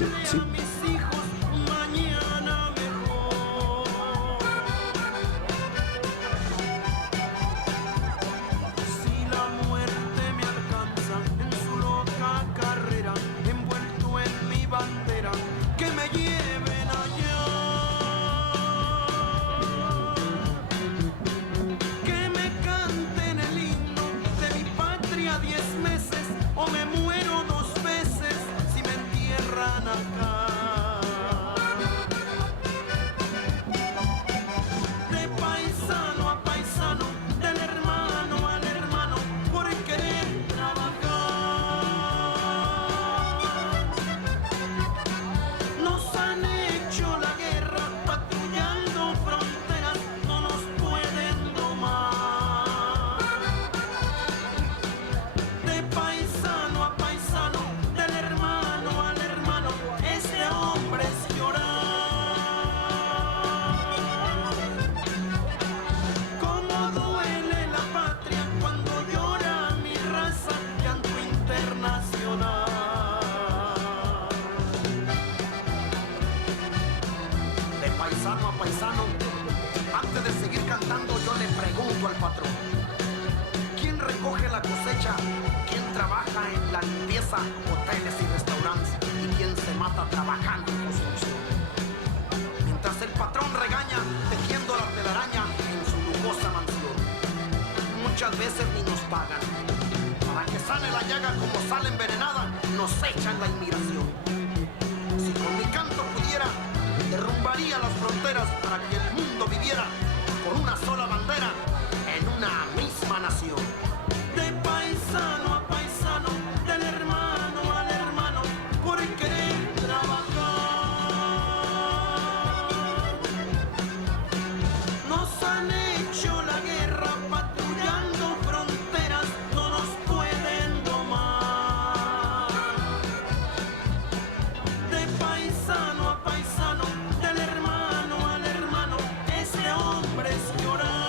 Sí. Hoteles y restaurantes, y quien se mata trabajando en construcción. Mientras el patrón regaña tejiendo la telaraña en su lujosa mansión. Muchas veces ni nos pagan. Para que sane la llaga como sal envenenada, nos echan la inmigración. Si con mi canto pudiera, derrumbaría las fronteras para que el mundo viviera con una sola bandera en una misma nación. De paisano a paisano, del hermano al hermano, por querer trabajar. Nos han hecho la guerra patrullando fronteras, no nos pueden domar. De paisano a paisano, del hermano al hermano, ese hombre es llorar.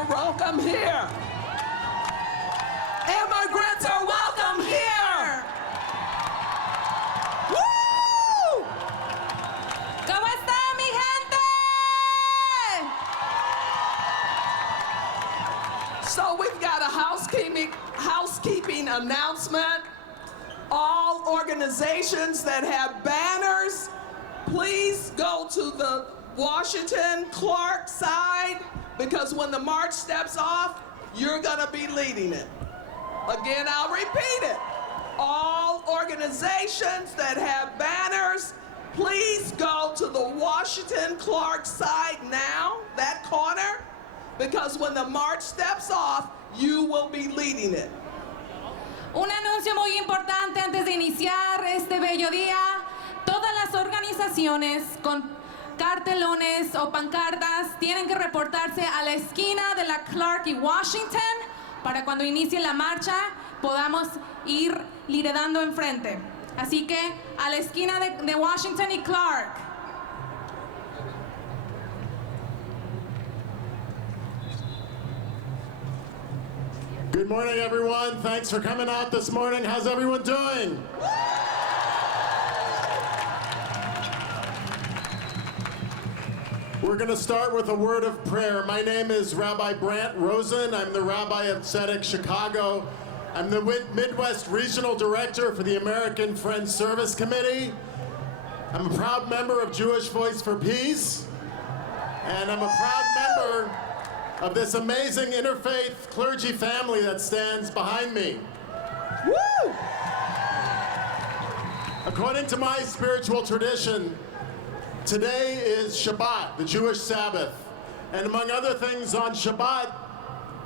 are welcome here. Immigrants are welcome here. Woo! ¿Cómo está, mi gente? So we've got a housekeeping announcement. All organizations that have banners, please go to the Washington Clark side, because when the march steps off, you're gonna be leading it. Again, I'll repeat it. All organizations that have banners, please go to the Washington Clark side now, that corner, because when the march steps off, you will be leading it. Un anuncio muy importante antes de iniciar este bello día. Todas las organizaciones con cartelones o pancartas tienen que reportarse a la esquina de la Clark y Washington para cuando inicie la marcha podamos ir liderando enfrente. Así que a la esquina de Washington y Clark. Good morning, everyone. Thanks for coming out this morning. How's everyone doing? We're going to start with a word of prayer. My name is Rabbi Brant Rosen. I'm the Rabbi of Tzedek, Chicago. I'm the Midwest Regional Director for the American Friends Service Committee. I'm a proud member of Jewish Voice for Peace. And I'm a proud member of this amazing interfaith clergy family that stands behind me. Woo! According to my spiritual tradition, today is Shabbat, the Jewish Sabbath. And among other things, on Shabbat,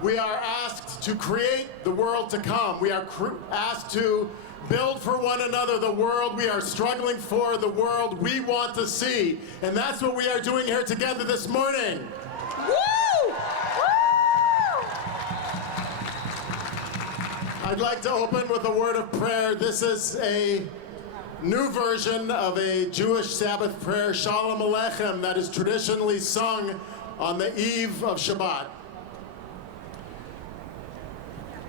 we are asked to create the world to come. We are asked to build for one another the world we are struggling for, the world we want to see. And that's what we are doing here together this morning. Woo! I'd like to open with a word of prayer. This is a new version of a Jewish Sabbath prayer, Shalom Aleichem, that is traditionally sung on the eve of Shabbat.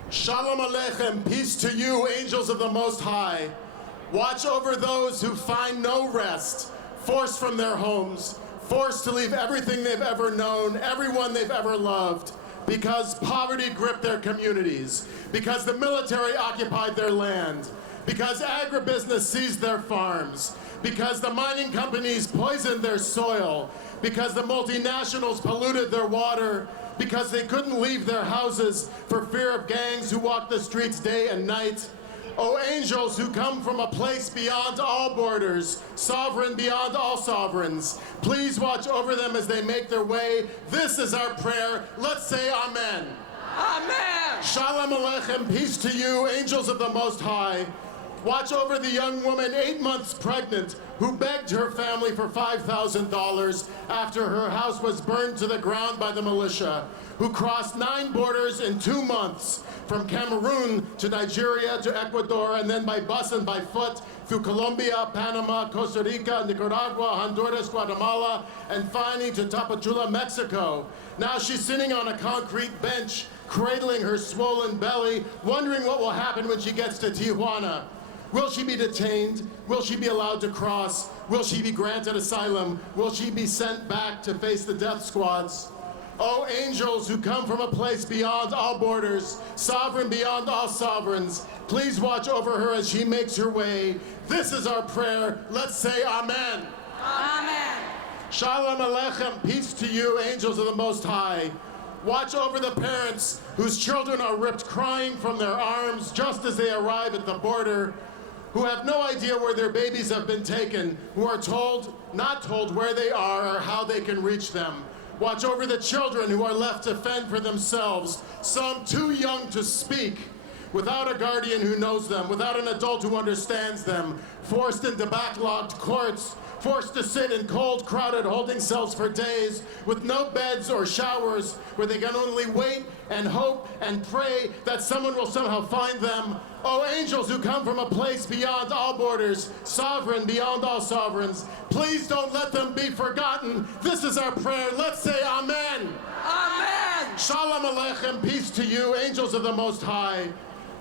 Shalom Aleichem, peace to you, angels of the Most High. Watch over those who find no rest, forced from their homes, forced to leave everything they've ever known, everyone they've ever loved, because poverty gripped their communities, because the military occupied their land, because agribusiness seized their farms, because the mining companies poisoned their soil, because the multinationals polluted their water, because they couldn't leave their houses for fear of gangs who walk the streets day and night. O angels who come from a place beyond all borders, sovereign beyond all sovereigns, please watch over them as they make their way. This is our prayer. Let's say amen. Amen. Shalom Aleichem, peace to you, angels of the Most High. Watch over the young woman 8 months pregnant who begged her family for $5,000 after her house was burned to the ground by the militia, who crossed 9 borders in 2 months, from Cameroon to Nigeria to Ecuador, and then by bus and by foot through Colombia, Panama, Costa Rica, Nicaragua, Honduras, Guatemala, and finally to Tapachula, Mexico. Now she's sitting on a concrete bench, cradling her swollen belly, wondering what will happen when she gets to Tijuana. Will she be detained? Will she be allowed to cross? Will she be granted asylum? Will she be sent back to face the death squads? O angels who come from a place beyond all borders, sovereign beyond all sovereigns, please watch over her as she makes her way. This is our prayer. Let's say amen. Amen. Shalom Aleichem, peace to you, angels of the Most High. Watch over the parents whose children are ripped crying from their arms just as they arrive at the border, who have no idea where their babies have been taken, who are not told where they are or how they can reach them. Watch over the children who are left to fend for themselves, some too young to speak, without a guardian who knows them, without an adult who understands them, forced into backlogged courts, forced to sit in cold, crowded holding cells for days, with no beds or showers, where they can only wait and hope and pray that someone will somehow find them. Oh, angels who come from a place beyond all borders, sovereign beyond all sovereigns, please don't let them be forgotten. This is our prayer. Let's say amen. Amen. Shalom Aleichem, peace to you, angels of the Most High.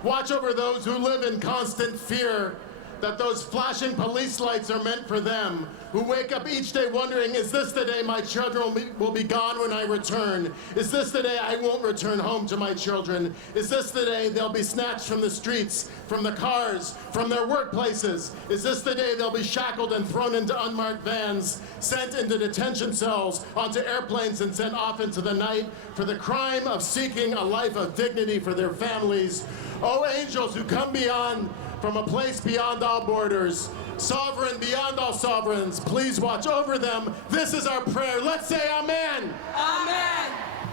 Watch over those who live in constant fear that those flashing police lights are meant for them, who wake up each day wondering, is this the day my children will be gone when I return? Is this the day I won't return home to my children? Is this the day they'll be snatched from the streets, from the cars, from their workplaces? Is this the day they'll be shackled and thrown into unmarked vans, sent into detention cells, onto airplanes and sent off into the night for the crime of seeking a life of dignity for their families? Oh, angels who come beyond, from a place beyond all borders, sovereign beyond all sovereigns, please watch over them. This is our prayer. Let's say amen. Amen.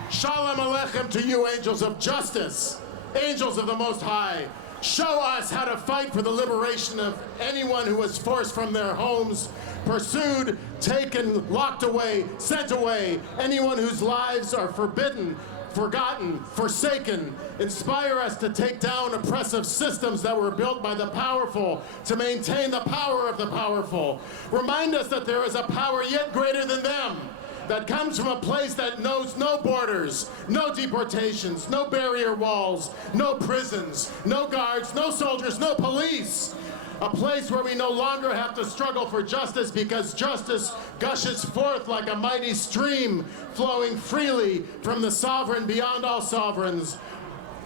Shalom Aleichem to you, angels of justice, angels of the Most High. Show us how to fight for the liberation of anyone who was forced from their homes, pursued, taken, locked away, sent away, anyone whose lives are forbidden, forgotten, forsaken. Inspire us to take down oppressive systems that were built by the powerful to maintain the power of the powerful. Remind us that there is a power yet greater than them, that comes from a place that knows no borders, no deportations, no barrier walls, no prisons, no guards, no soldiers, no police. A place where we no longer have to struggle for justice because justice gushes forth like a mighty stream flowing freely from the sovereign beyond all sovereigns.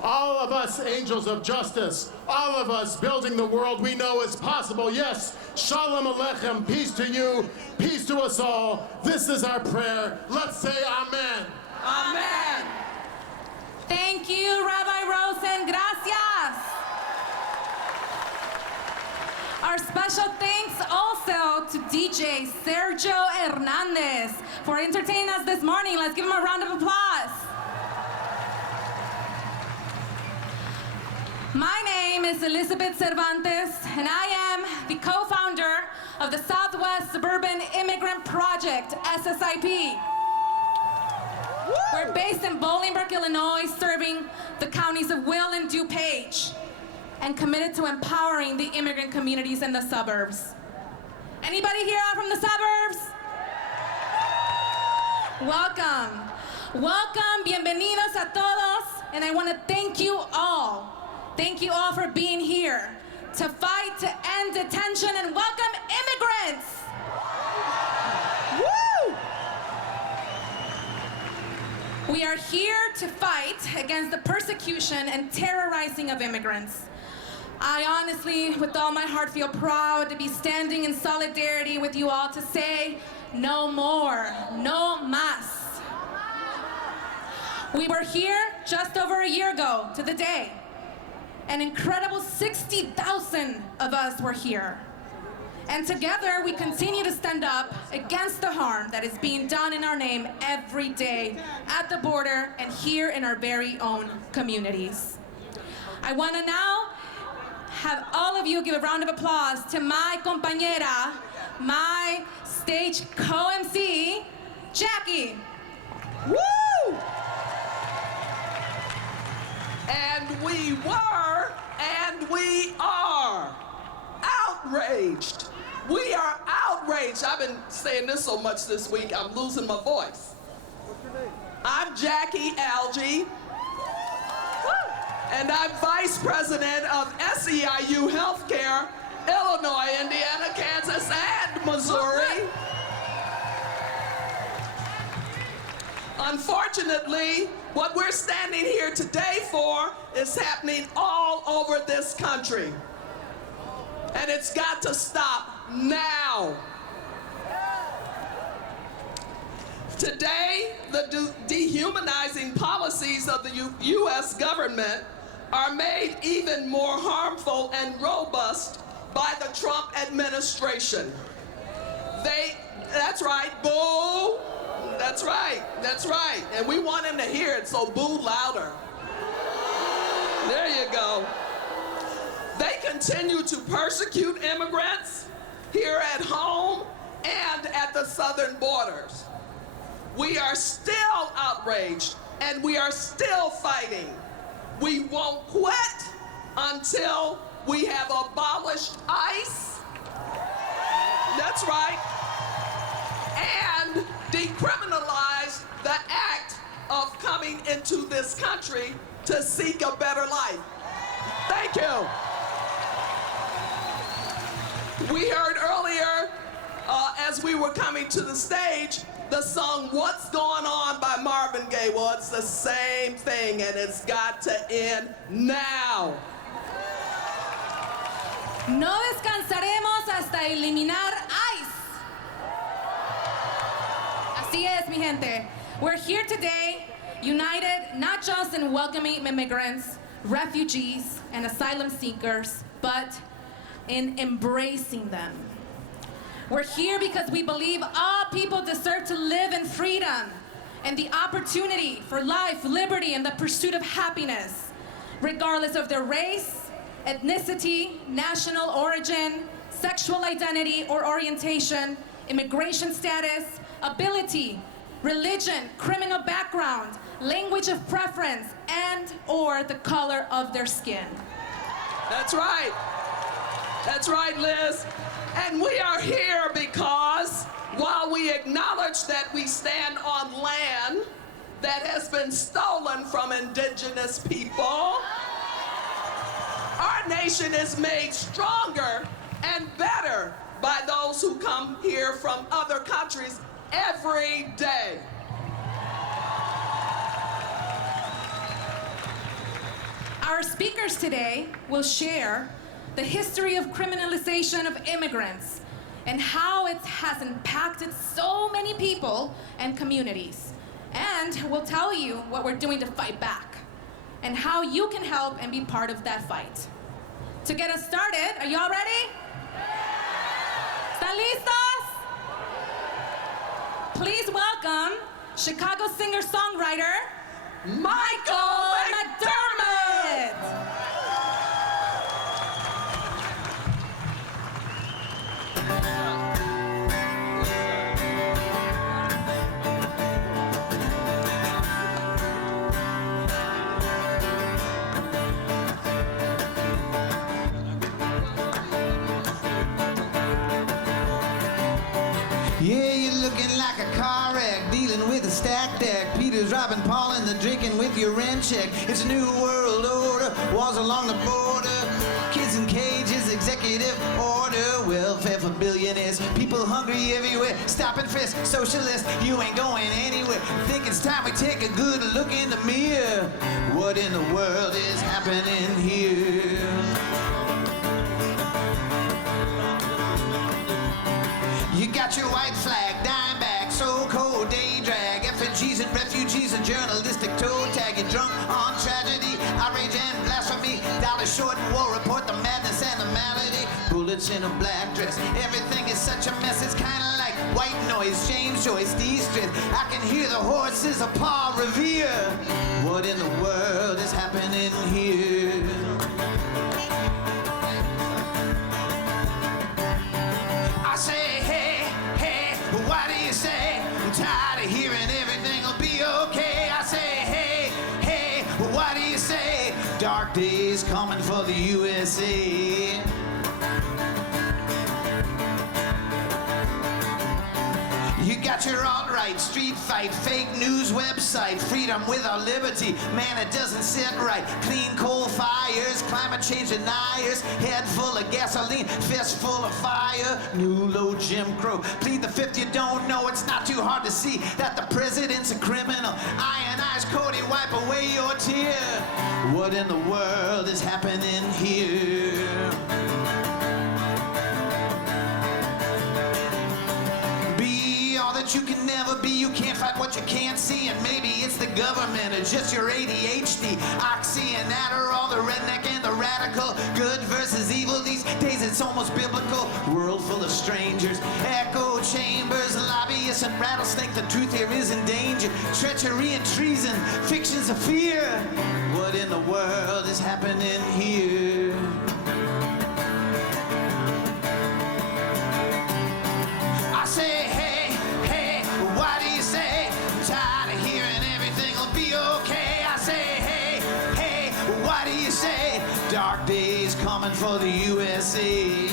All of us angels of justice, all of us building the world we know is possible. Yes, Shalom Aleichem, peace to you, peace to us all. This is our prayer. Let's say amen. Amen. Thank you, Rabbi Rosen. Gracias. Our special thanks also to DJ Sergio Hernandez for entertaining us this morning. Let's give him a round of applause. My name is Elizabeth Cervantes, and I am the co-founder of the Southwest Suburban Immigrant Project, SSIP. We're based in Bolingbrook, Illinois, serving the counties of Will and DuPage, and committed to empowering the immigrant communities in the suburbs. Anybody here from the suburbs? Welcome. Welcome, bienvenidos a todos, and I want to thank you all. Thank you all for being here to fight to end detention and welcome immigrants. Woo! We are here to fight against the persecution and terrorizing of immigrants. I honestly, with all my heart, feel proud to be standing in solidarity with you all to say, no more, no más. We were here just over a year ago to the day. An incredible 60,000 of us were here. And together we continue to stand up against the harm that is being done in our name every day at the border and here in our very own communities. I want to now have all of you give a round of applause to my compañera, my stage co-MC, Jackie. Woo! And we were, and we are outraged. We are outraged. I've been saying this so much this week, I'm losing my voice. What's your name? I'm Jackie Algie. And I'm Vice President of SEIU Healthcare, Illinois, Indiana, Kansas, and Missouri. Unfortunately, what we're standing here today for is happening all over this country. And it's got to stop now. Today, the dehumanizing policies of the U.S. government are made even more harmful and robust by the Trump administration. That's right, boo. That's right, that's right. And we want him to hear it, so boo louder. There you go. They continue to persecute immigrants here at home and at the southern borders. We are still outraged and we are still fighting. We won't quit until we have abolished ICE. That's right. And decriminalized the act of coming into this country to seek a better life. Thank you. We heard earlier, as we were coming to the stage, the song What's Going On by Marvin Gaye. Well, it's the same thing, and it's got to end now. No descansaremos hasta eliminar ICE. Así es, mi gente. We're here today, united not just in welcoming immigrants, refugees, and asylum seekers, but in embracing them. We're here because we believe all people deserve to live in freedom and the opportunity for life, liberty, and the pursuit of happiness, regardless of their race, ethnicity, national origin, sexual identity or orientation, immigration status, ability, religion, criminal background, language of preference, and or the color of their skin. That's right. That's right, Liz. And we are here because while we acknowledge that we stand on land that has been stolen from indigenous people, our nation is made stronger and better by those who come here from other countries every day. Our speakers today will share the history of criminalization of immigrants and how it has impacted so many people and communities. And we'll tell you what we're doing to fight back and how you can help and be part of that fight. To get us started, are y'all ready? ¿Están listos? Please welcome Chicago singer-songwriter Michael McDermott. Yeah, you're looking like a car wreck, dealing with a stack deck. Peter's robbing Paul and the drinking with your rent check. It's a new world order, walls along the border, kids in cages, executive order, welfare for billionaires, people hungry everywhere. Stop and frisk, socialist, you ain't going anywhere. Think it's time we take a good look in the mirror. What in the world is happening here? You got your white flag, dime bag, so-called day drag, effigies and refugees, a journalistic toe tag. You're drunk on tragedy, outrage and blasphemy. Dollar short and war report, the madness and the malady. Bullets in a black dress, everything is such a mess. It's kinda like white noise, James Joyce, de-stress. I can hear the horses of Paul Revere. What in the world is happening here? I say, what do you say? I'm tired of hearing everything will be okay. I say, hey, what do you say? Dark days coming for the USA. You got your alt-right, street fight, fake news website, freedom without liberty, man, it doesn't sit right. Clean coal fires, climate change deniers, head full of gasoline, fist full of fire, new low Jim Crow. Plead the fifth, you don't know, it's not too hard to see that the president's a criminal. Ionized Cody, wipe away your tear. What in the world is happening here? You can never be, you can't fight what you can't see, and maybe it's the government or just your ADHD. Oxy and Adderall, the redneck and the radical, good versus evil. These days it's almost biblical. World full of strangers, echo chambers, lobbyists and rattlesnake. The truth here is in danger. Treachery and treason, fictions of fear. What in the world is happening here? I say, what do you say? I'm tired of hearing everything will be okay. I say, hey, what do you say? Dark days coming for the USA.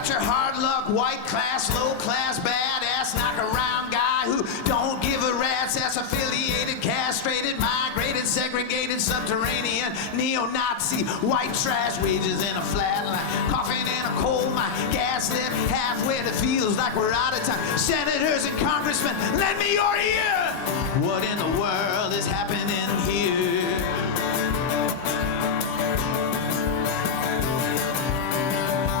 got your hard luck, white class, low class, badass, knock around guy who don't give a rat's ass, affiliated, castrated, migrated, segregated, subterranean, neo-Nazi, white trash, wages in a flat line, coughing in a coal mine, gas lit halfway that feels like we're out of time. Senators and congressmen, lend me your ear. What in the world is happening here?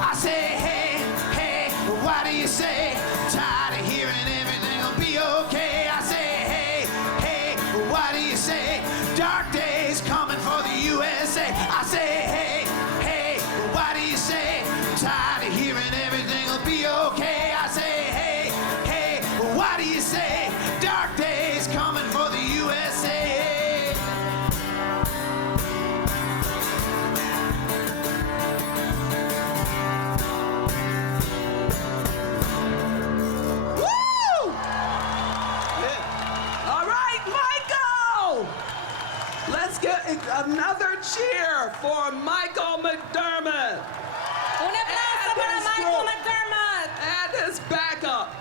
I say, hey, hey, what do you say? Tired of hearing everything will be okay. I say, hey, hey, what do you say? Dark days coming for the USA. I say, hey, hey, what do you say? Tired of hearing everything will be okay. I say, hey, hey, what do you say? Dark days coming for the USA. Woo! All right, Michael! Let's get another cheer for Michael McDermott Un aplauso para his Michael group. McDermott. and his backup,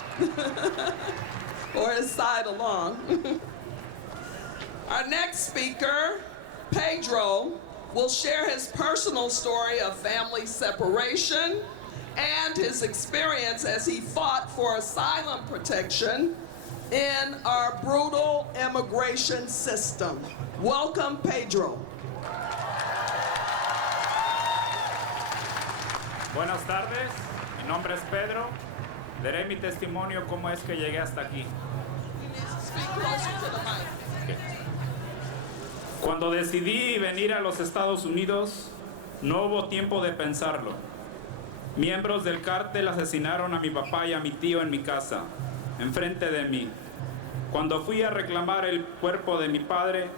or his side along. Our next speaker, Pedro, will share his personal story of family separation and his experience as he fought for asylum protection in our brutal immigration system. Welcome, Pedro. Buenas tardes, mi nombre es Pedro. Daré mi testimonio cómo es que llegué hasta aquí. Speak closer to the mic. Cuando decidí venir a los Estados Unidos, no hubo tiempo de pensarlo. Miembros del cártel asesinaron a mi papá y a mi tío en mi casa, enfrente de mí. Cuando fui a reclamar el cuerpo de mi padre,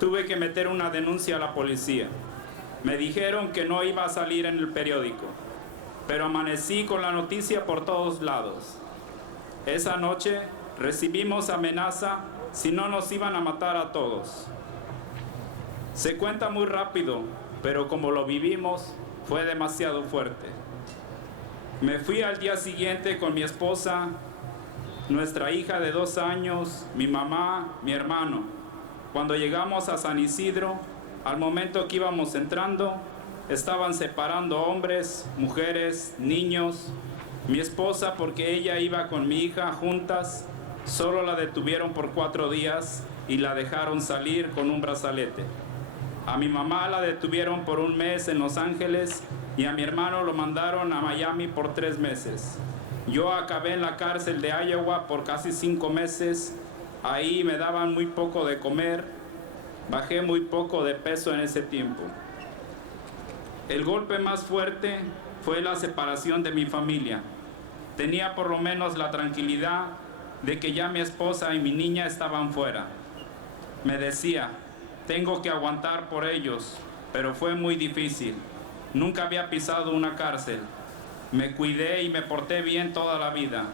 tuve que meter una denuncia a la policía. Me dijeron que no iba a salir en el periódico, pero amanecí con la noticia por todos lados. Esa noche recibimos amenaza si no nos iban a matar a todos. Se cuenta muy rápido, pero como lo vivimos, fue demasiado fuerte. Me fui al día siguiente con mi esposa, nuestra hija de 2 años, mi mamá, mi hermano. Cuando llegamos a San Isidro, al momento que íbamos entrando, estaban separando hombres, mujeres, niños. Mi esposa, porque ella iba con mi hija juntas, solo la detuvieron por 4 días y la dejaron salir con un brazalete. A mi mamá la detuvieron por 1 mes en Los Ángeles y a mi hermano lo mandaron a Miami por 3 meses. Yo acabé en la cárcel de Iowa por casi 5 meses. Ahí me daban muy poco de comer. Bajé muy poco de peso en ese tiempo. El golpe más fuerte fue la separación de mi familia. Tenía por lo menos la tranquilidad de que ya mi esposa y mi niña estaban fuera. Me decía, tengo que aguantar por ellos, pero fue muy difícil. Nunca había pisado una cárcel. Me cuidé y me porté bien toda la vida.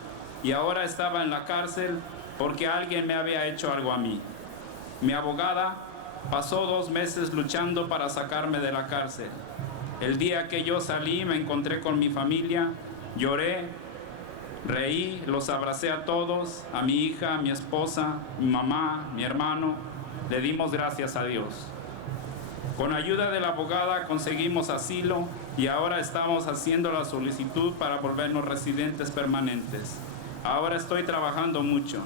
Y ahora estaba en la cárcel porque alguien me había hecho algo a mí. Mi abogada pasó 2 meses luchando para sacarme de la cárcel. El día que yo salí me encontré con mi familia, lloré, reí, los abracé a todos, a mi hija, a mi esposa, mi mamá, mi hermano. Le dimos gracias a Dios. Con ayuda de la abogada conseguimos asilo y ahora estamos haciendo la solicitud para volvernos residentes permanentes. Ahora estoy trabajando mucho,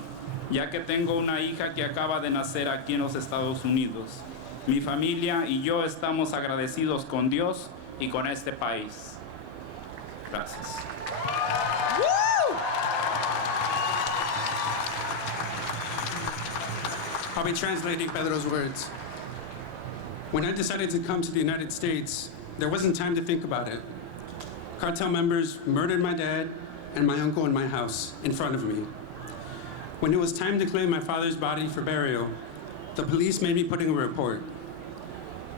ya que tengo una hija que acaba de nacer aquí en los Estados Unidos. Mi familia y yo estamos agradecidos con Dios y con este país. Gracias. Woo! I'll be translating Pedro's words. When I decided to come to the United States, there wasn't time to think about it. Cartel members murdered my dad and my uncle in my house in front of me. When it was time to claim my father's body for burial, the police made me put in a report.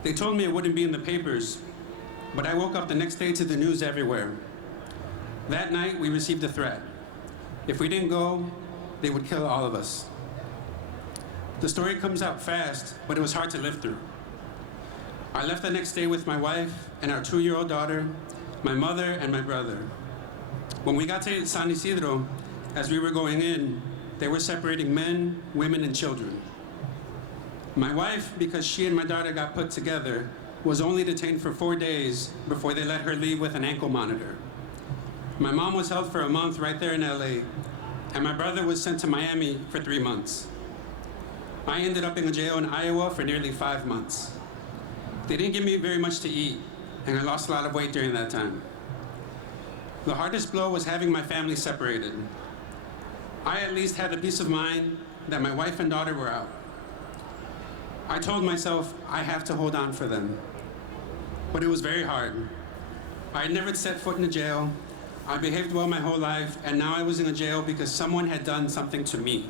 They told me it wouldn't be in the papers, but I woke up the next day to the news everywhere. That night, we received a threat. If we didn't go, they would kill all of us. The story comes out fast, but it was hard to live through. I left the next day with my wife and our 2-year-old daughter, my mother and my brother. When we got to San Isidro, as we were going in, they were separating men, women, and children. My wife, because she and my daughter got put together, was only detained for 4 days before they let her leave with an ankle monitor. My mom was held for a month right there in LA, and my brother was sent to Miami for 3 months. I ended up in a jail in Iowa for nearly 5 months. They didn't give me very much to eat, and I lost a lot of weight during that time. The hardest blow was having my family separated. I at least had the peace of mind that my wife and daughter were out. I told myself I have to hold on for them. But it was very hard. I had never set foot in a jail. I behaved well my whole life, and now I was in a jail because someone had done something to me.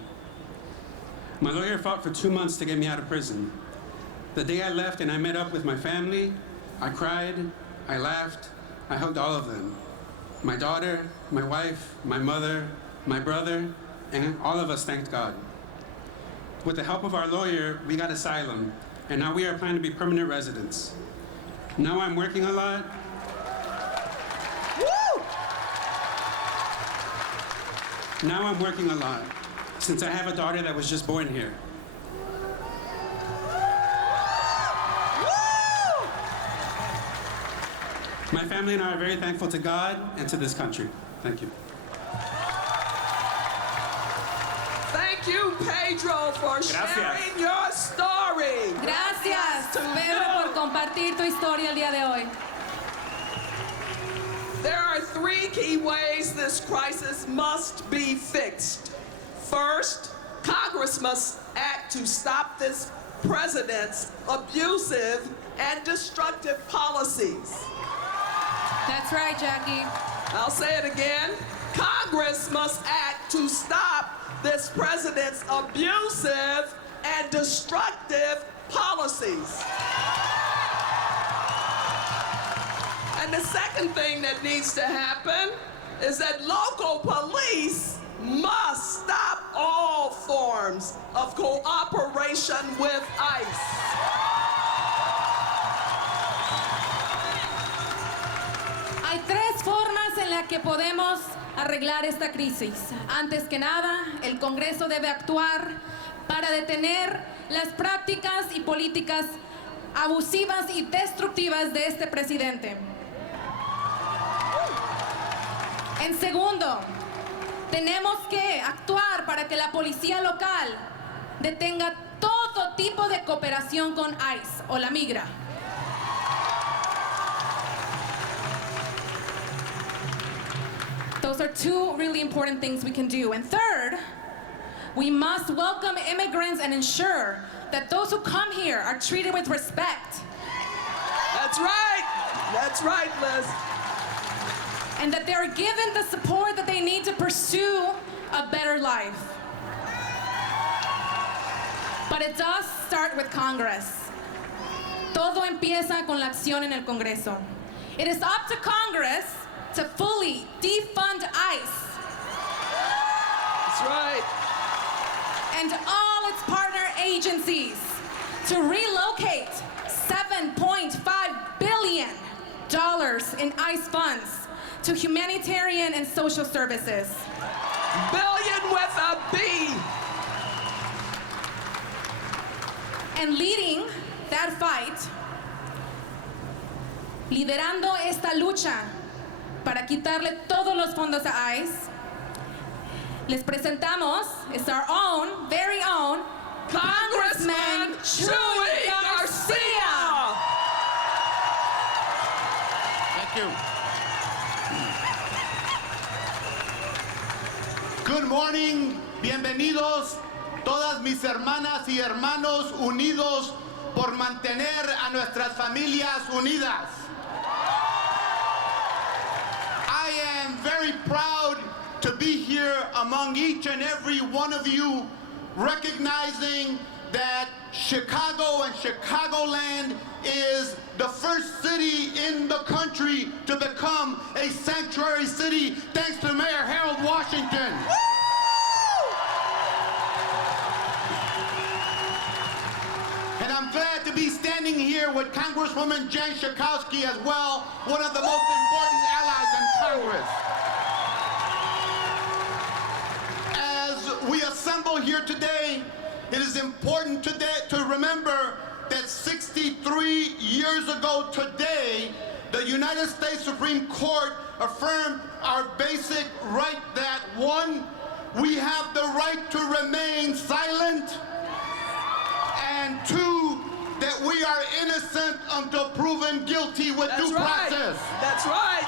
My lawyer fought for 2 months to get me out of prison. The day I left and I met up with my family, I cried, I laughed, I hugged all of them. My daughter, my wife, my mother, my brother, and all of us thanked God. With the help of our lawyer, we got asylum, and now we are planning to be permanent residents. Now I'm working a lot. Woo! Now I'm working a lot, since I have a daughter that was just born here. Woo! My family and I are very thankful to God and to this country. Thank you. Thank you, Pedro, for sharing your story. Gracias, To Pedro, you. por compartir tu historia el día de hoy. There are 3 key ways this crisis must be fixed. First, Congress must act to stop this president's abusive and destructive policies. That's right, Jackie. I'll say it again. Congress must act to stop this president's abusive and destructive policies. And the second thing that needs to happen is that local police must stop all forms of cooperation with ICE. Hay 3 formas en las que podemos arreglar esta crisis. Antes que nada, el Congreso debe actuar para detener las prácticas y políticas abusivas y destructivas de este presidente. En segundo, tenemos que actuar para que la policía local detenga todo tipo de cooperación con ICE o la migra. Those are 2 really important things we can do. And third, we must welcome immigrants and ensure that those who come here are treated with respect. That's right. That's right, Liz. And that they're given the support that they need to pursue a better life. But it does start with Congress. Todo empieza con la acción en el Congreso. It is up to Congress to fully defund ICE. That's right. And all its partner agencies to relocate $7.5 billion in ICE funds to humanitarian and social services. Billion with a B. And leading that fight, liderando esta lucha para quitarle todos los fondos a ICE, les presentamos, it's our own, very own, Congressman Chuy Garcia. Thank you. Good morning, bienvenidos todas mis hermanas y hermanos unidos por mantener a nuestras familias unidas. I am very proud to be here among each and every one of you, recognizing that Chicago and Chicagoland is the first city in the country to become a sanctuary city thanks to Mayor Harold Washington. And I'm glad to be standing here with Congresswoman Jen Schakowsky as well, one of the most important allies in Congress. assemble here today, it is important today to remember that 63 years ago today, the United States Supreme Court affirmed our basic right that, one, we have the right to remain silent, and two, that we are innocent until proven guilty with due process. That's right.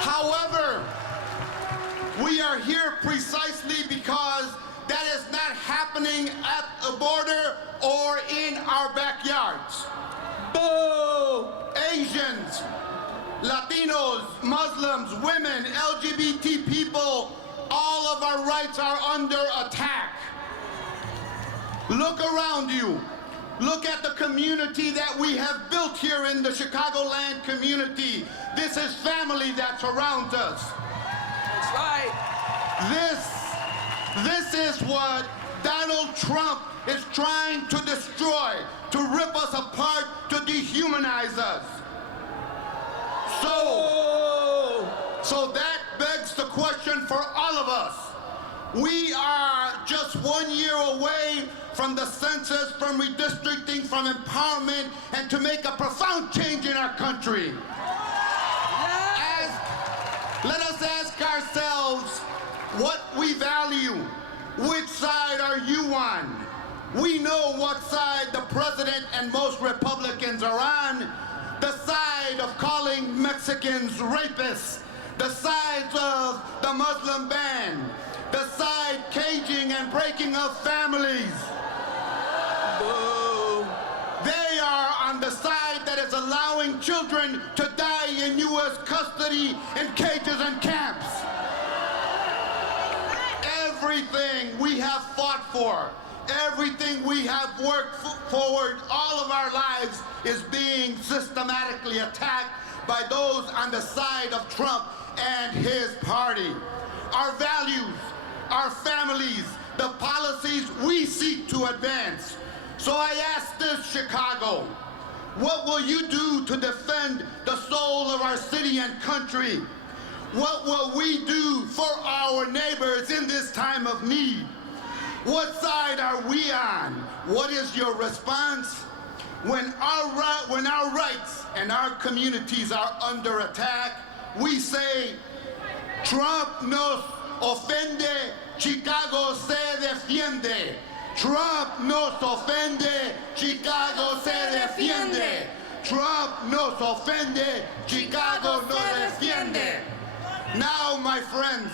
However, we are here precisely because that is not happening at the border or in our backyards. Boo! Asians, Latinos, Muslims, women, LGBT people, all of our rights are under attack. Look around you. Look at the community that we have built here in the Chicagoland community. This is family that surrounds us. That's right. This is what Donald Trump is trying to destroy, to rip us apart, to dehumanize us. So that begs the question for all of us. We are just 1 year away from the census, from redistricting, from empowerment, and to make a profound change in our country. Let us ask ourselves what we value. Which side are you on? We know what side the president and most Republicans are on. The side of calling Mexicans rapists. The side of the Muslim ban. The side caging and breaking up families. Boo! They are on the side that is allowing children to die in U.S. custody in cages and camps. Everything we have fought for, everything we have worked forward all of our lives is being systematically attacked by those on the side of Trump and his party. Our values, our families, the policies we seek to advance. So I ask this, Chicago, what will you do to defend the soul of our city and country? What will we do for our neighbors in this time of need? What side are we on? What is your response? When our rights and our communities are under attack, we say, Trump nos ofende, Chicago se defiende. Trump nos ofende, Chicago se defiende. Trump nos ofende, Chicago no defiende. Now, my friends,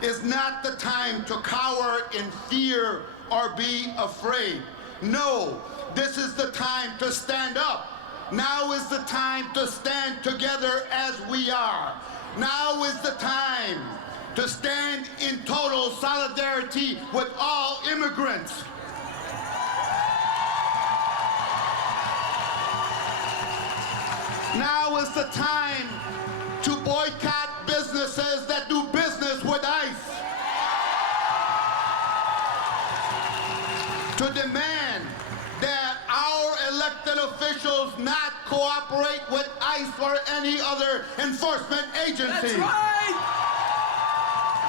is not the time to cower in fear or be afraid. No, this is the time to stand up. Now is the time to stand together as we are. Now is the time to stand in total solidarity with all immigrants. Now is the time to boycott businesses that do business with ICE. To demand that our elected officials not cooperate with ICE or any other enforcement agency. That's right!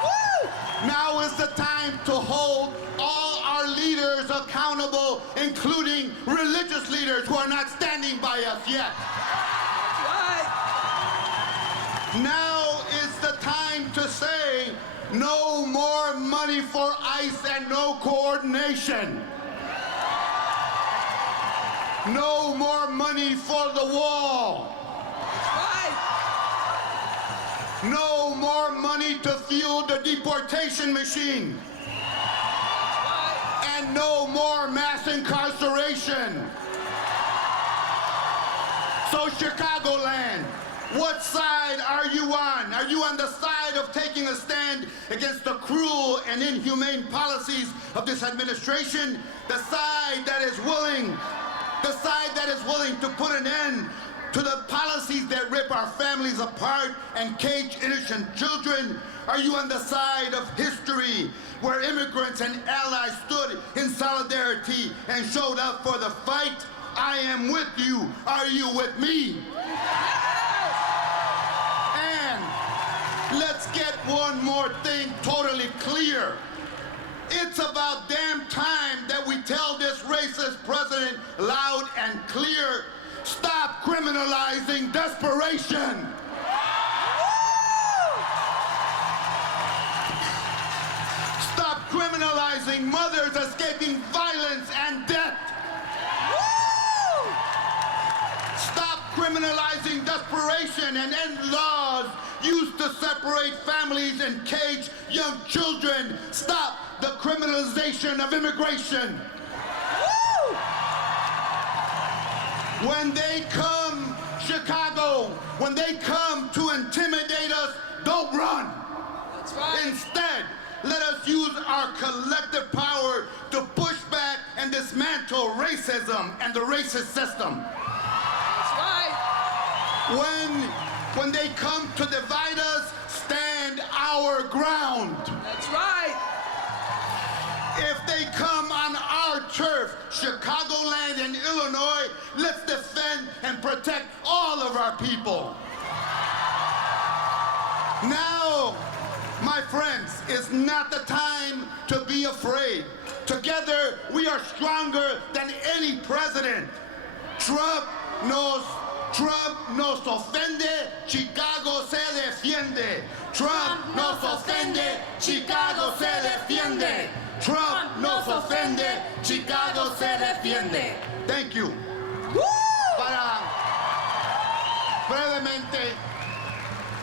Woo! Now is the time to hold all our leaders accountable, including religious leaders who are not standing by us yet. That's right! Now is the time to say no more money for ICE and no coordination. No more money for the wall. That's right! No more money to fuel the deportation machine. That's right! And no more mass incarceration. So Chicagoland, what side are you on? Are you on the side of taking a stand against the cruel and inhumane policies of this administration? The side that is willing to put an end to the policies that rip our families apart and cage innocent children? Are you on the side of history where immigrants and allies stood in solidarity and showed up for the fight? I am with you. Are you with me? And let's get one more thing totally clear. It's about damn time that we tell this racist president loud and clear, stop criminalizing desperation. Stop criminalizing mothers escaping violence and death. Stop criminalizing desperation and end laws used to separate families and cage young children. Stop the criminalization of immigration. When they come, Chicago, when they come to intimidate us, don't run. That's right. Instead, let us use our collective power to push back and dismantle racism and the racist system. That's right. When they come to divide us, stand our ground. That's right. If they come on our turf, Chicagoland and Illinois, let's defend and protect all of our people. Now, my friends, is not the time to be afraid. Together, we are stronger than any president. Trump nos ofende, Chicago se defiende. Trump nos ofende, Chicago se defiende. Trump nos ofende, Chicago se defiende. Thank you. Para brevemente,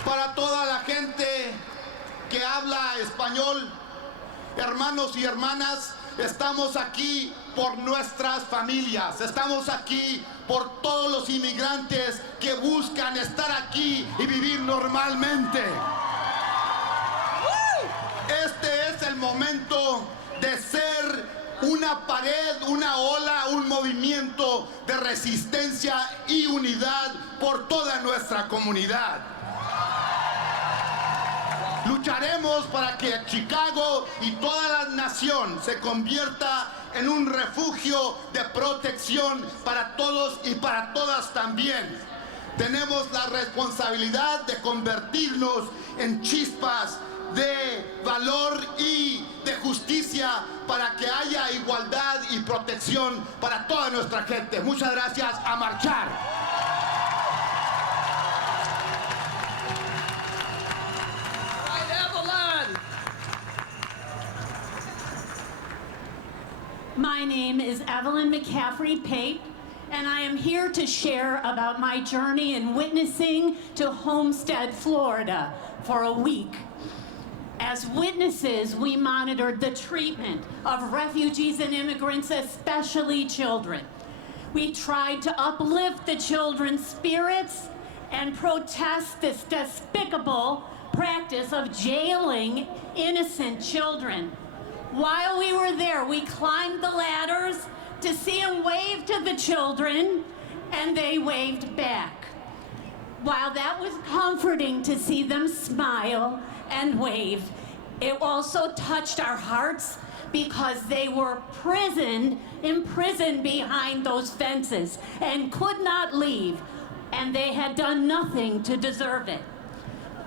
para toda la gente que habla español, hermanos y hermanas, estamos aquí por nuestras familias, estamos aquí por todos los inmigrantes que buscan estar aquí y vivir normalmente. Este es el momento de ser una pared, una ola, un movimiento de resistencia y unidad por toda nuestra comunidad. Lucharemos para que Chicago y toda la nación se convierta en un refugio de protección para todos y para todas también. Tenemos la responsabilidad de convertirnos en chispas de valor y de justicia para que haya igualdad y protección para toda nuestra gente. Muchas gracias, a marchar. My name is Evelyn McCaffrey Pape, and I am here to share about my journey in witnessing to Homestead, Florida for a week. As witnesses, we monitored the treatment of refugees and immigrants, especially children. We tried to uplift the children's spirits and protest this despicable practice of jailing innocent children. While we were there, we climbed the ladders to see them wave to the children, and they waved back. While that was comforting to see them smile and wave, it also touched our hearts because they were imprisoned behind those fences and could not leave, and they had done nothing to deserve it.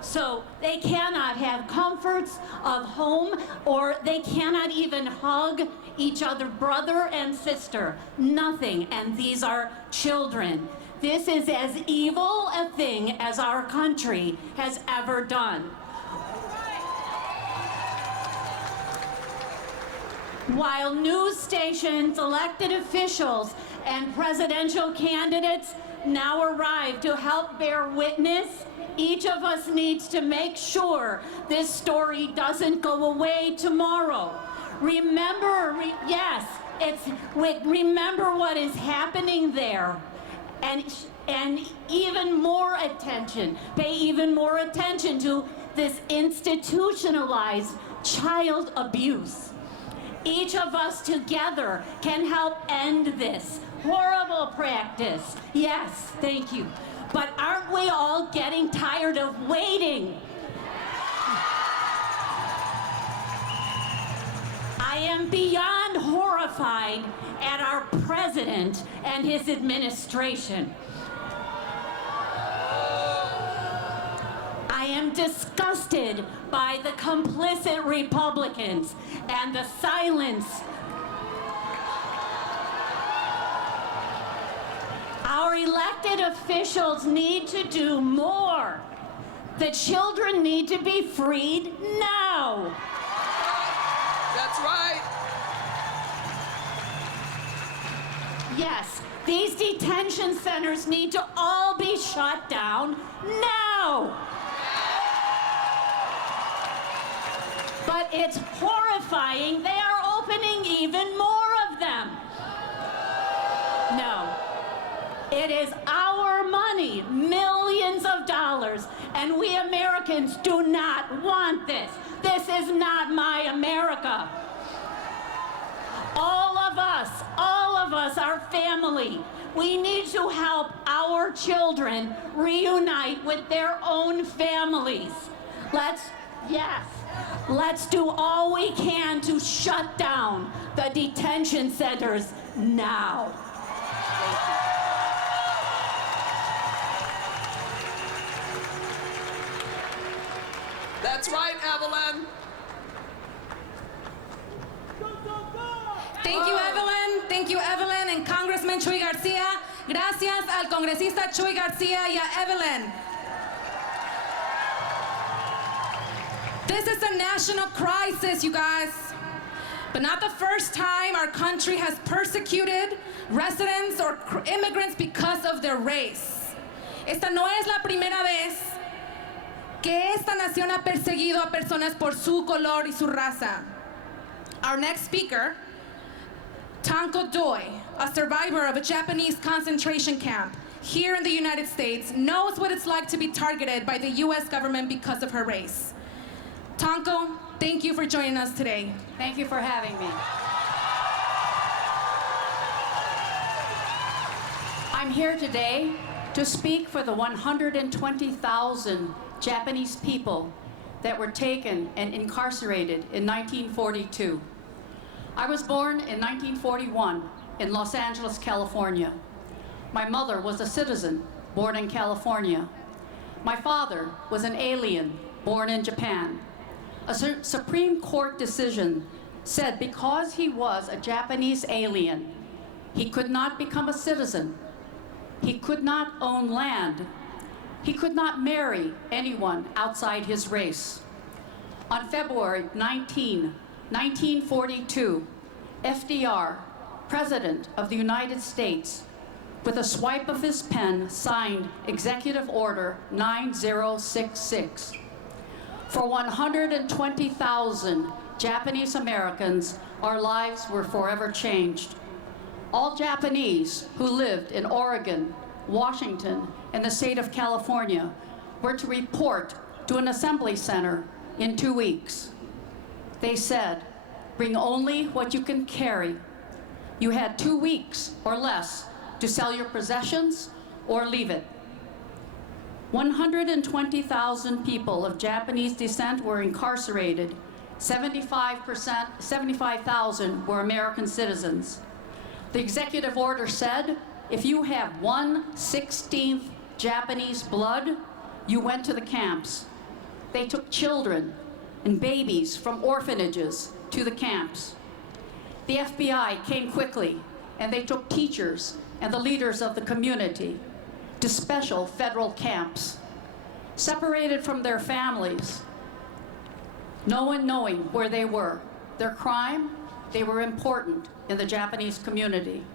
So they cannot have comforts of home, or they cannot even hug each other, brother and sister, nothing, and these are children. This is as evil a thing as our country has ever done. While news stations, elected officials, and presidential candidates now arrive to help bear witness, each of us needs to make sure this story doesn't go away tomorrow. Remember, remember what is happening there, and even more attention, pay even more attention to this institutionalized child abuse. Each of us together can help end this horrible practice. Yes, thank you. But aren't we all getting tired of waiting? I am beyond horrified at our president and his administration. I am disgusted by the complicit Republicans and the silence. Our elected officials need to do more. The children need to be freed now. That's right. Yes, these detention centers need to all be shut down now. But it's horrifying. They are opening even more of them. No. It is our money, millions of dollars, and we Americans do not want this. This is not my America. All of us are family. We need to help our children reunite with their own families. Let's do all we can to shut down the detention centers now. That's right, Evelyn. Thank you, Evelyn. Thank you, Evelyn and Congressman Chuy Garcia. Gracias al congresista Chuy Garcia y a Evelyn. This is a national crisis, you guys. But not the first time our country has persecuted residents or immigrants because of their race. Esta no es la primera vez que esta nación ha perseguido a personas por su color y su raza. Our next speaker, Tanko Doi, a survivor of a Japanese concentration camp here in the United States, knows what it's like to be targeted by the US government because of her race. Tanko, thank you for joining us today. Thank you for having me. I'm here today to speak for the 120,000 Japanese people that were taken and incarcerated in 1942. I was born in 1941 in Los Angeles, California. My mother was a citizen born in California. My father was an alien born in Japan. A Supreme Court decision said because he was a Japanese alien, he could not become a citizen. He could not own land. He could not marry anyone outside his race. On February 19, 1942, FDR, President of the United States, with a swipe of his pen, signed Executive Order 9066. For 120,000 Japanese Americans, our lives were forever changed. All Japanese who lived in Oregon, Washington, and the state of California were to report to an assembly center in 2 weeks. They said, bring only what you can carry. You had 2 weeks or less to sell your possessions or leave it. 120,000 people of Japanese descent were incarcerated. 75,000 were American citizens. The executive order said, if you have 1/16 Japanese blood, you went to the camps. They took children and babies from orphanages to the camps. The FBI came quickly, and they took teachers and the leaders of the community to special federal camps, separated from their families, no one knowing where they were. Their crime, they were important in the Japanese community.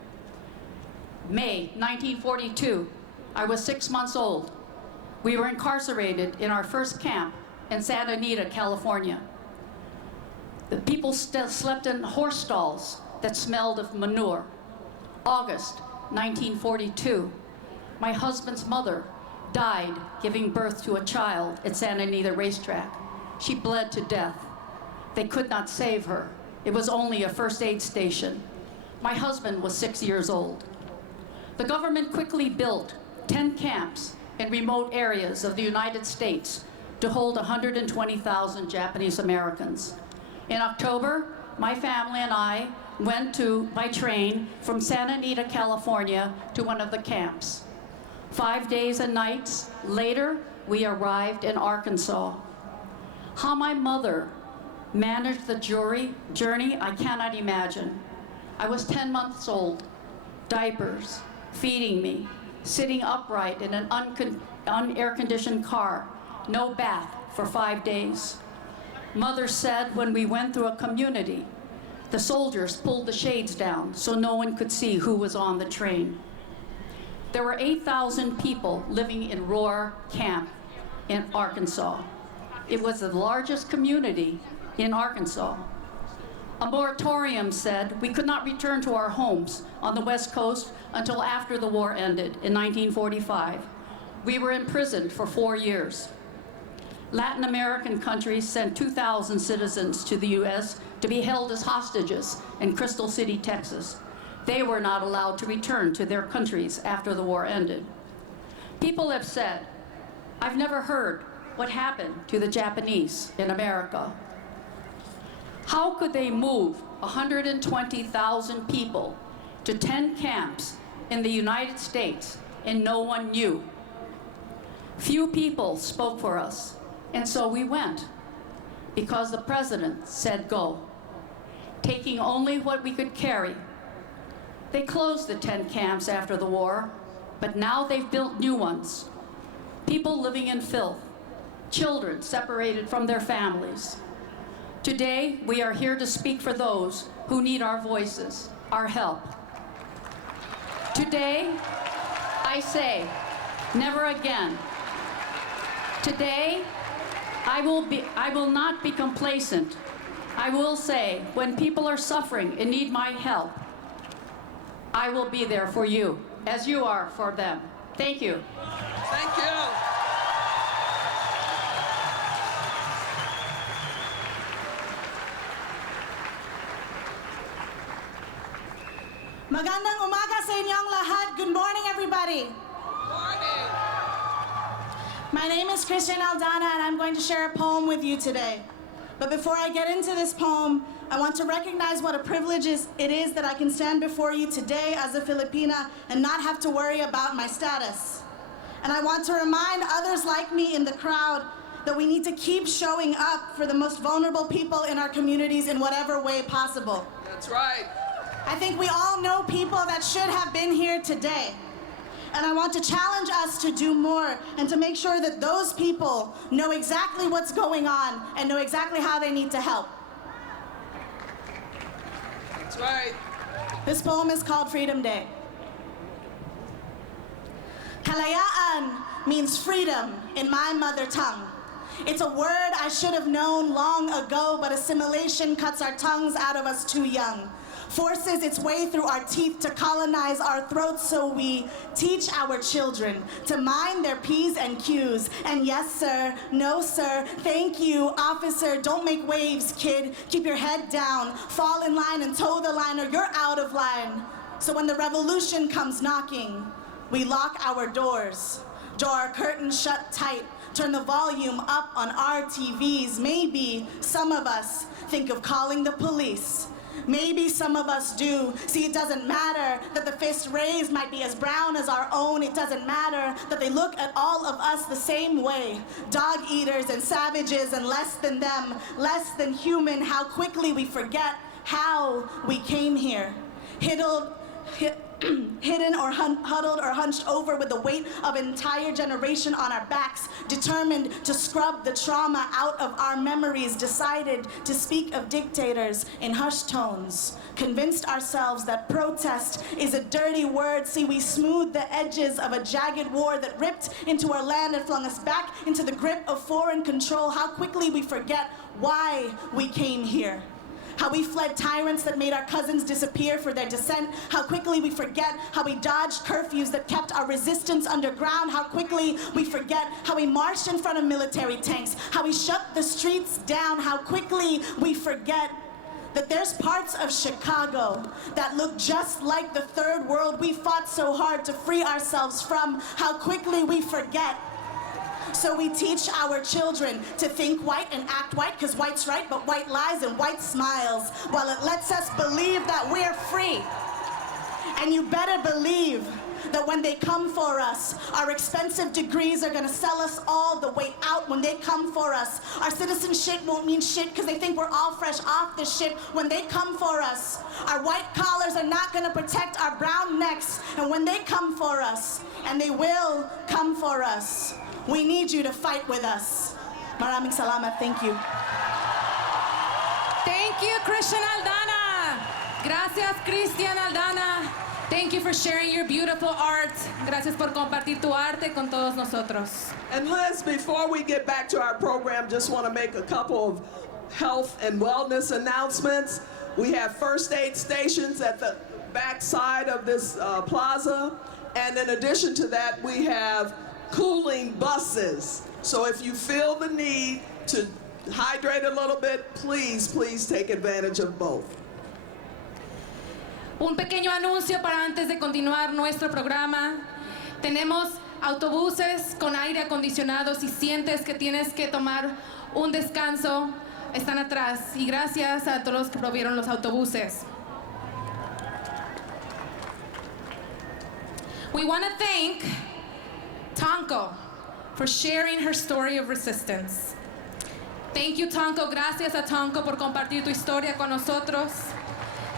May 1942, I was 6 months old. We were incarcerated in our first camp in Santa Anita, California. The people slept in horse stalls that smelled of manure. August 1942, my husband's mother died giving birth to a child at Santa Anita Racetrack. She bled to death. They could not save her. It was only a first aid station. My husband was 6 years old. The government quickly built 10 camps in remote areas of the United States to hold 120,000 Japanese Americans. In October, my family and I went by train from Santa Anita, California to one of the camps. 5 days and nights later, we arrived in Arkansas. How my mother managed the journey, I cannot imagine. I was 10 months old, diapers, feeding me, sitting upright in an unair-conditioned car, no bath for 5 days. Mother said when we went through a community, the soldiers pulled the shades down so no one could see who was on the train. There were 8,000 people living in Roar Camp in Arkansas. It was the largest community in Arkansas. A moratorium said we could not return to our homes on the West Coast until after the war ended in 1945. We were imprisoned for 4 years. Latin American countries sent 2,000 citizens to the U.S. to be held as hostages in Crystal City, Texas. They were not allowed to return to their countries after the war ended. People have said, I've never heard what happened to the Japanese in America. How could they move 120,000 people to 10 camps in the United States and no one knew? Few people spoke for us. And so we went, because the president said go, taking only what we could carry. They closed the 10 camps after the war, but now they've built new ones. People living in filth, children separated from their families. Today, we are here to speak for those who need our voices, our help. Today, I say, never again. Today, I will not be complacent. I will say, when people are suffering and need my help, I will be there for you, as you are for them. Thank you. Thank you. Magandang umaga sa inyong lahat. Good morning, everybody. Morning. My name is Christian Aldana, and I'm going to share a poem with you today. But before I get into this poem, I want to recognize what a privilege it is that I can stand before you today as a Filipina and not have to worry about my status. And I want to remind others like me in the crowd that we need to keep showing up for the most vulnerable people in our communities in whatever way possible. That's right. I think we all know people that should have been here today. And I want to challenge us to do more and to make sure that those people know exactly what's going on and know exactly how they need to help. That's right. This poem is called Freedom Day. Kalayaan means freedom in my mother tongue. It's a word I should have known long ago, but assimilation cuts our tongues out of us too young. Forces its way through our teeth to colonize our throats, so we teach our children to mind their P's and Q's. And yes, sir, no, sir, thank you, officer, don't make waves, kid. Keep your head down, fall in line and toe the line, or you're out of line. So when the revolution comes knocking, we lock our doors, draw our curtains shut tight, turn the volume up on our TVs. Maybe some of us think of calling the police. Maybe some of us do. See, it doesn't matter that the fist raised might be as brown as our own. It doesn't matter that they look at all of us the same way. Dog eaters and savages and less than them, less than human. How quickly we forget how we came here. Hidden or huddled or hunched over with the weight of an entire generation on our backs, determined to scrub the trauma out of our memories, decided to speak of dictators in hushed tones, convinced ourselves that protest is a dirty word. See, we smoothed the edges of a jagged war that ripped into our land and flung us back into the grip of foreign control. How quickly we forget why we came here. How we fled tyrants that made our cousins disappear for their descent. How quickly we forget how we dodged curfews that kept our resistance underground. How quickly we forget how we marched in front of military tanks. How we shut the streets down. How quickly we forget that there's parts of Chicago that look just like the third world we fought so hard to free ourselves from. How quickly we forget. So we teach our children to think white and act white, because white's right, but white lies and white smiles, while it lets us believe that we're free. And you better believe that when they come for us, our expensive degrees are gonna sell us all the way out when they come for us. Our citizenship won't mean shit because they think we're all fresh off this shit when they come for us. Our white collars are not gonna protect our brown necks, and when they come for us, and they will come for us, we need you to fight with us. Maraming salamat, thank you. Thank you, Christian Aldana. Gracias, Christian Aldana. Thank you for sharing your beautiful art. Gracias por compartir tu arte con todos nosotros. And Liz, before we get back to our program, just want to make a couple of health and wellness announcements. We have first aid stations at the back side of this plaza. And in addition to that, we have cooling buses. So if you feel the need to hydrate a little bit, please take advantage of both. Un pequeño anuncio para antes de continuar nuestro programa. Tenemos autobuses con aire acondicionado. Si sientes que tienes que tomar un descanso, están atrás. Y gracias a todos los que provieron los autobuses. We want to thank Tonko for sharing her story of resistance. Thank you, Tonko. Gracias a Tonko por compartir tu historia con nosotros.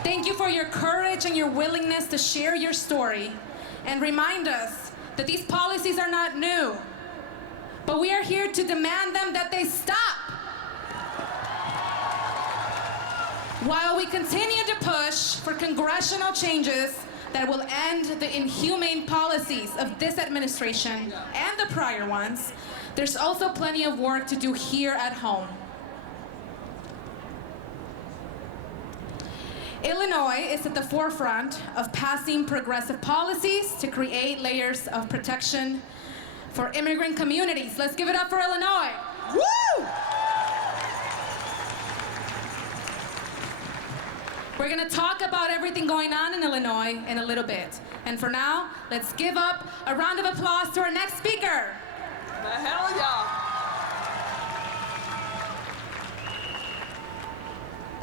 Thank you for your courage and your willingness to share your story and remind us that these policies are not new, but we are here to demand them that they stop. While we continue to push for congressional changes that will end the inhumane policies of this administration and the prior ones, there's also plenty of work to do here at home. Illinois is at the forefront of passing progressive policies to create layers of protection for immigrant communities. Let's give it up for Illinois. Woo! We're going to talk about everything going on in Illinois in a little bit. And for now, let's give up a round of applause to our next speaker. The hell y'all.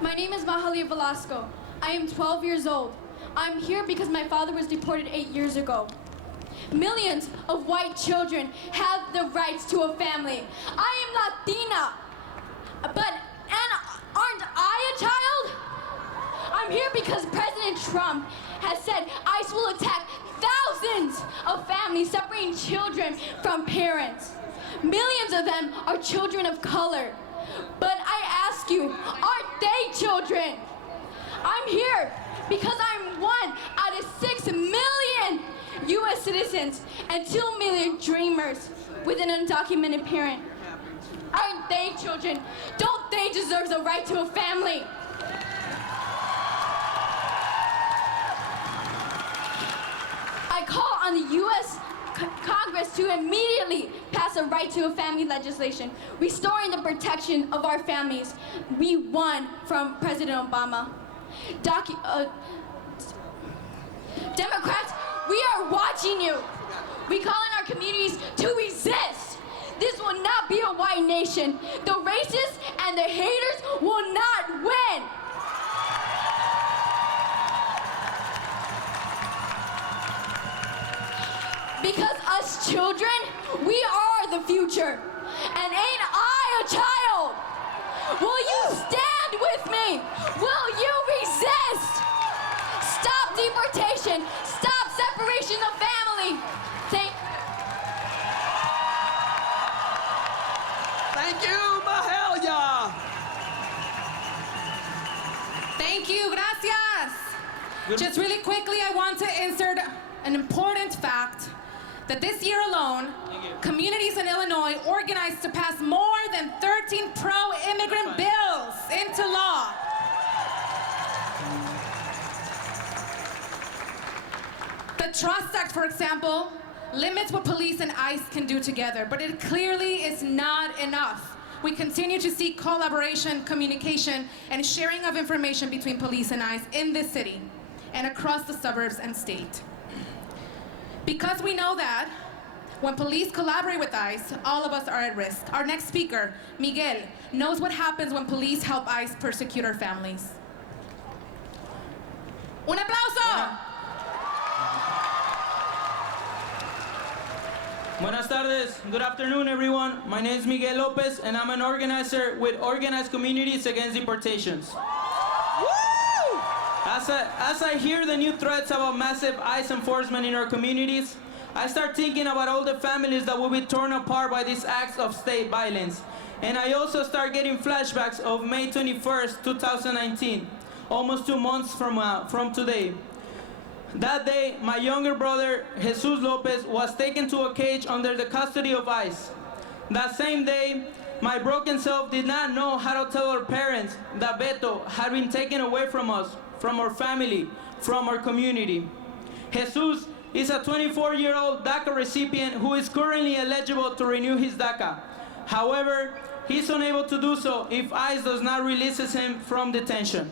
My name is Mahalia Velasco. I am 12 years old. I'm here because my father was deported 8 years ago. Millions of white children have the rights to a family. I am Latina, but aren't I a child? I'm here because President Trump has said ICE will attack thousands of families separating children from parents. Millions of them are children of color. But I ask you, aren't they children? I'm here because I'm 1 out of 6 million U.S. citizens and 2 million dreamers with an undocumented parent. Aren't they children? Don't they deserve the right to a family? I call on the U.S. Congress to immediately pass a right to a family legislation, restoring the protection of our families we won from President Obama. Democrats, we are watching you. We call on our communities to resist. This will not be a white nation. The racists and the haters will not win. Because us children, we are the future. And ain't I a child? Will you stand with me? Will you resist? Stop deportation. Stop separation of family. Thank you, Mahalia. Thank you, gracias. Just really quickly, I want to insert an important fact that this year alone, communities in Illinois organized to pass more than 13 pro-immigrant bills into law. The Trust Act, for example, limits what police and ICE can do together, but it clearly is not enough. We continue to see collaboration, communication, and sharing of information between police and ICE in this city and across the suburbs and state. Because we know that when police collaborate with ICE, all of us are at risk. Our next speaker, Miguel, knows what happens when police help ICE persecute our families. Un aplauso! Buenas tardes. Good afternoon, everyone. My name is Miguel Lopez, and I'm an organizer with Organized Communities Against Deportations. As I hear the new threats about massive ICE enforcement in our communities, I start thinking about all the families that will be torn apart by these acts of state violence. And I also start getting flashbacks of May 21st, 2019, almost 2 months from today. That day, my younger brother, Jesus Lopez, was taken to a cage under the custody of ICE. That same day, my broken self did not know how to tell our parents that Beto had been taken away from us, from our family, from our community. Jesus is a 24-year-old DACA recipient who is currently eligible to renew his DACA. However, he's unable to do so if ICE does not release him from detention.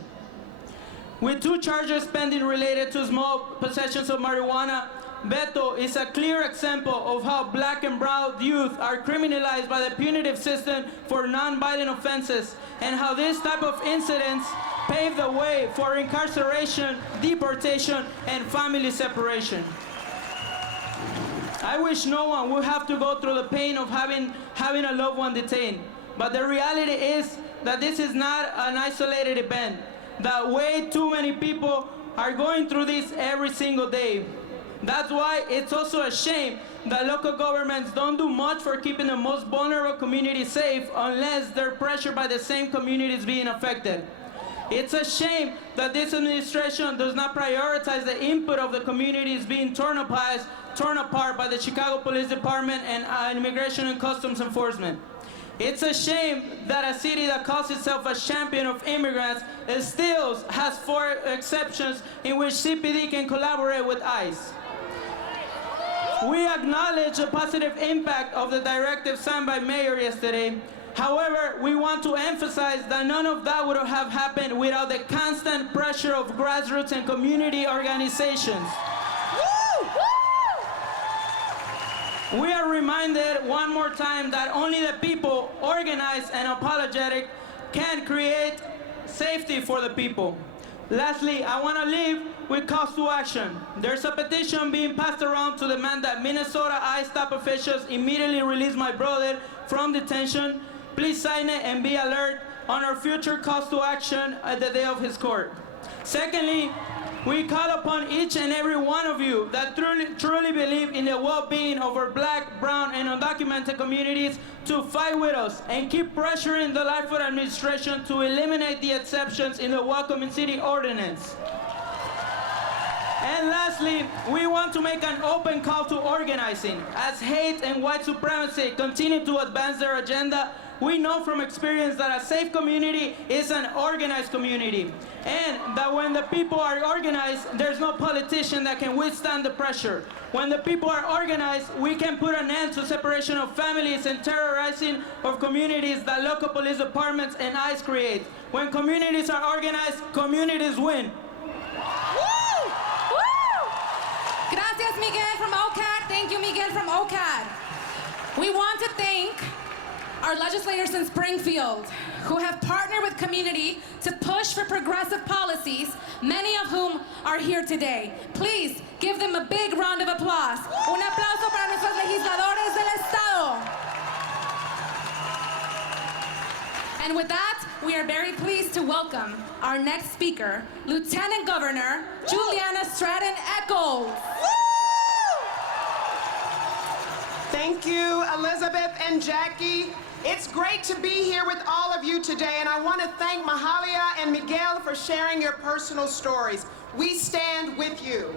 With 2 charges pending related to small possessions of marijuana, Beto is a clear example of how black and brown youth are criminalized by the punitive system for non-violent offenses, and how this type of incidents pave the way for incarceration, deportation, and family separation. I wish no one would have to go through the pain of having a loved one detained, but the reality is that this is not an isolated event, that way too many people are going through this every single day. That's why it's also a shame that local governments don't do much for keeping the most vulnerable communities safe unless they're pressured by the same communities being affected. It's a shame that this administration does not prioritize the input of the communities being torn apart by the Chicago Police Department and Immigration and Customs Enforcement. It's a shame that a city that calls itself a champion of immigrants still has 4 exceptions in which CPD can collaborate with ICE. We acknowledge the positive impact of the directive signed by Mayor yesterday. However, we want to emphasize that none of that would have happened without the constant pressure of grassroots and community organizations. We are reminded one more time that only the people, organized and apologetic, can create safety for the people. Lastly, I want to leave with calls to action. There's a petition being passed around to demand that Minnesota ICE top officials immediately release my brother from detention. Please sign it and be alert on our future calls to action at the day of his court. Secondly, we call upon each and every one of you that truly believe in the well-being of our black, brown, and undocumented communities to fight with us and keep pressuring the Lightfoot administration to eliminate the exceptions in the Welcoming City Ordinance. And lastly, we want to make an open call to organizing. As hate and white supremacy continue to advance their agenda, we know from experience that a safe community is an organized community, and that when the people are organized, there's no politician that can withstand the pressure. When the people are organized, we can put an end to separation of families and terrorizing of communities that local police departments and ICE create. When communities are organized, communities win. Woo! Woo! Gracias, Miguel from OCAD. Thank you, Miguel from OCAD. We want to thank our legislators in Springfield who have partnered with community to push for progressive policies, many of whom are here today. Please give them a big round of applause. Un aplauso para nuestros legisladores del Estado. And with that, we are very pleased to welcome our next speaker, Lieutenant Governor Juliana Stratton Echols. Thank you, Elizabeth and Jackie. It's great to be here with all of you today, and I want to thank Mahalia and Miguel for sharing your personal stories. We stand with you.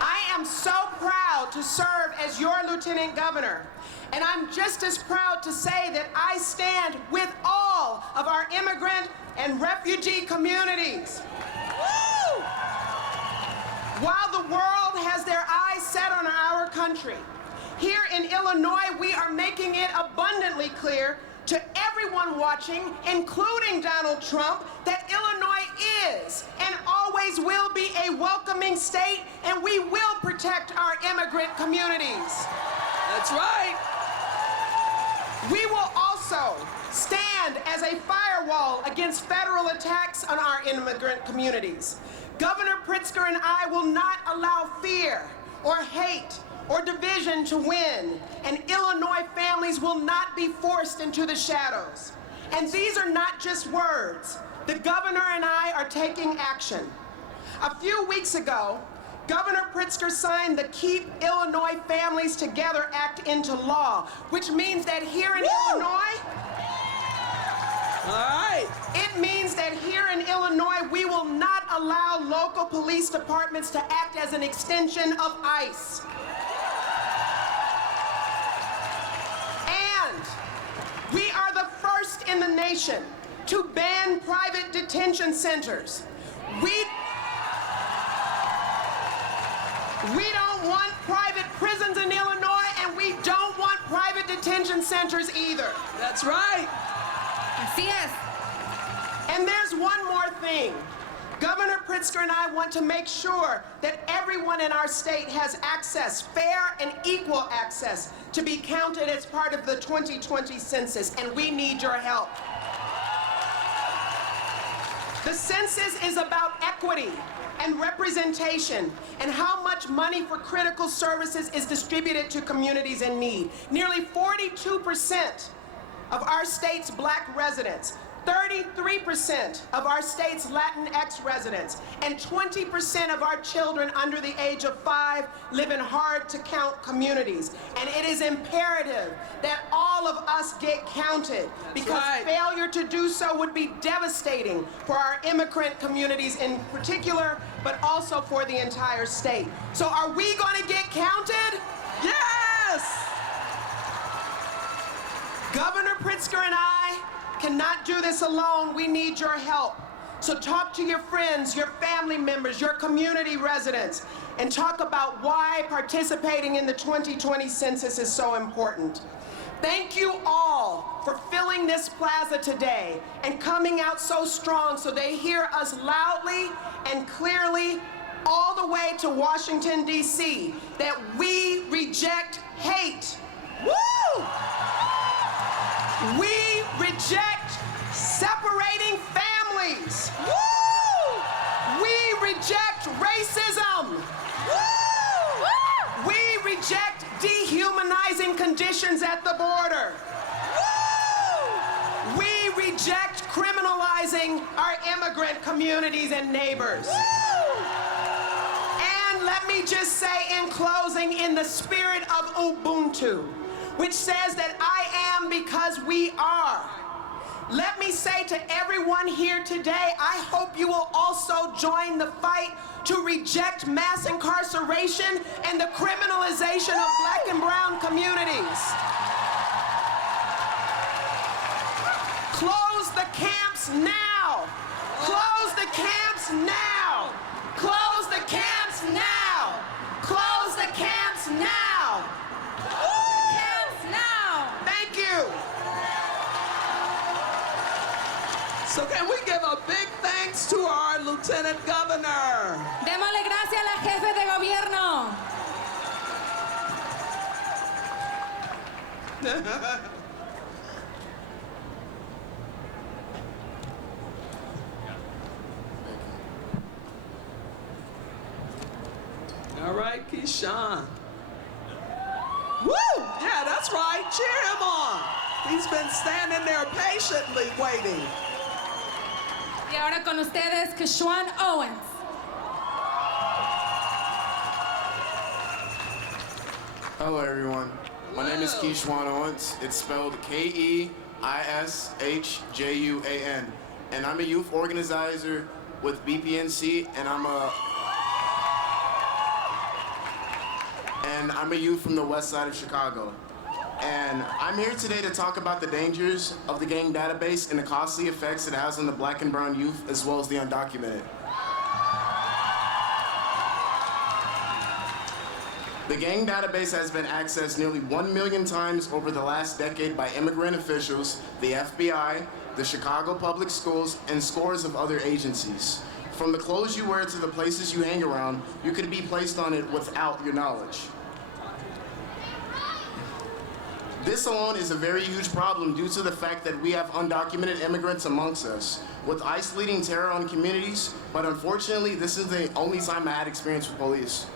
I am so proud to serve as your Lieutenant Governor, and I'm just as proud to say that I stand with all of our immigrant and refugee communities. Woo! While the world has their eyes set on our country, here in Illinois, we are making it abundantly clear to everyone watching, including Donald Trump, that Illinois is and always will be a welcoming state, and we will protect our immigrant communities. That's right. We will also stand as a firewall against federal attacks on our immigrant communities. Governor Pritzker and I will not allow fear or hate or division to win, and Illinois families will not be forced into the shadows. And these are not just words. The governor and I are taking action. A few weeks ago, Governor Pritzker signed the Keep Illinois Families Together Act into law, which means that here in Illinois, it means that here in Illinois, we will not allow local police departments to act as an extension of ICE. And we are the first in the nation to ban private detention centers. We don't want private prisons in Illinois, and we don't want private detention centers either. That's right. Así es. And there's one more thing. Governor Pritzker and I want to make sure that everyone in our state has access, fair and equal access, to be counted as part of the 2020 census, and we need your help. The census is about equity and representation and how much money for critical services is distributed to communities in need. Nearly 42% of our state's Black residents, 33% of our state's Latinx residents, and 20% of our children under the age of 5 live in hard-to-count communities. And it is imperative that all of us get counted, because failure to do so would be devastating for our immigrant communities in particular, but also for the entire state. So are we going to get counted? Yes! Governor Pritzker and I cannot do this alone. We need your help. So talk to your friends, your family members, your community residents, and talk about why participating in the 2020 census is so important. Thank you all for filling this plaza today and coming out so strong so they hear us loudly and clearly all the way to Washington, D.C., that we reject hate. Woo! We reject separating families. Woo! We reject racism. Woo! We reject dehumanizing conditions at the border. Woo! We reject criminalizing our immigrant communities and neighbors. Woo! And let me just say in closing, in the spirit of Ubuntu, which says that I am because we are, let me say to everyone here today, I hope you will also join the fight to reject mass incarceration and the criminalization of Black and brown communities. Close the camps now. Close the camps now. Close the camps now. Close the camps now. Thank you. So can we give a big thanks to our Lieutenant Governor? Démosle gracias a la jefe de gobierno. All right, Keyshawn. Woo! Yeah, that's right. Cheer him on. He's been standing there patiently waiting. Y ahora con ustedes, Keyshawn Owens. Hello, everyone. My name is Keyshawn Owens. It's spelled Keishuan, and I'm a youth organizer with BPNC, and I'm a youth from the west side of Chicago. And I'm here today to talk about the dangers of the gang database and the costly effects it has on the Black and brown youth, as well as the undocumented. The gang database has been accessed nearly 1 million times over the last decade by immigrant officials, the FBI, the Chicago Public Schools, and scores of other agencies. From the clothes you wear to the places you hang around, you could be placed on it without your knowledge. This alone is a very huge problem due to the fact that we have undocumented immigrants amongst us, with ICE leading terror on communities, but unfortunately, this is the only time I had experience with police.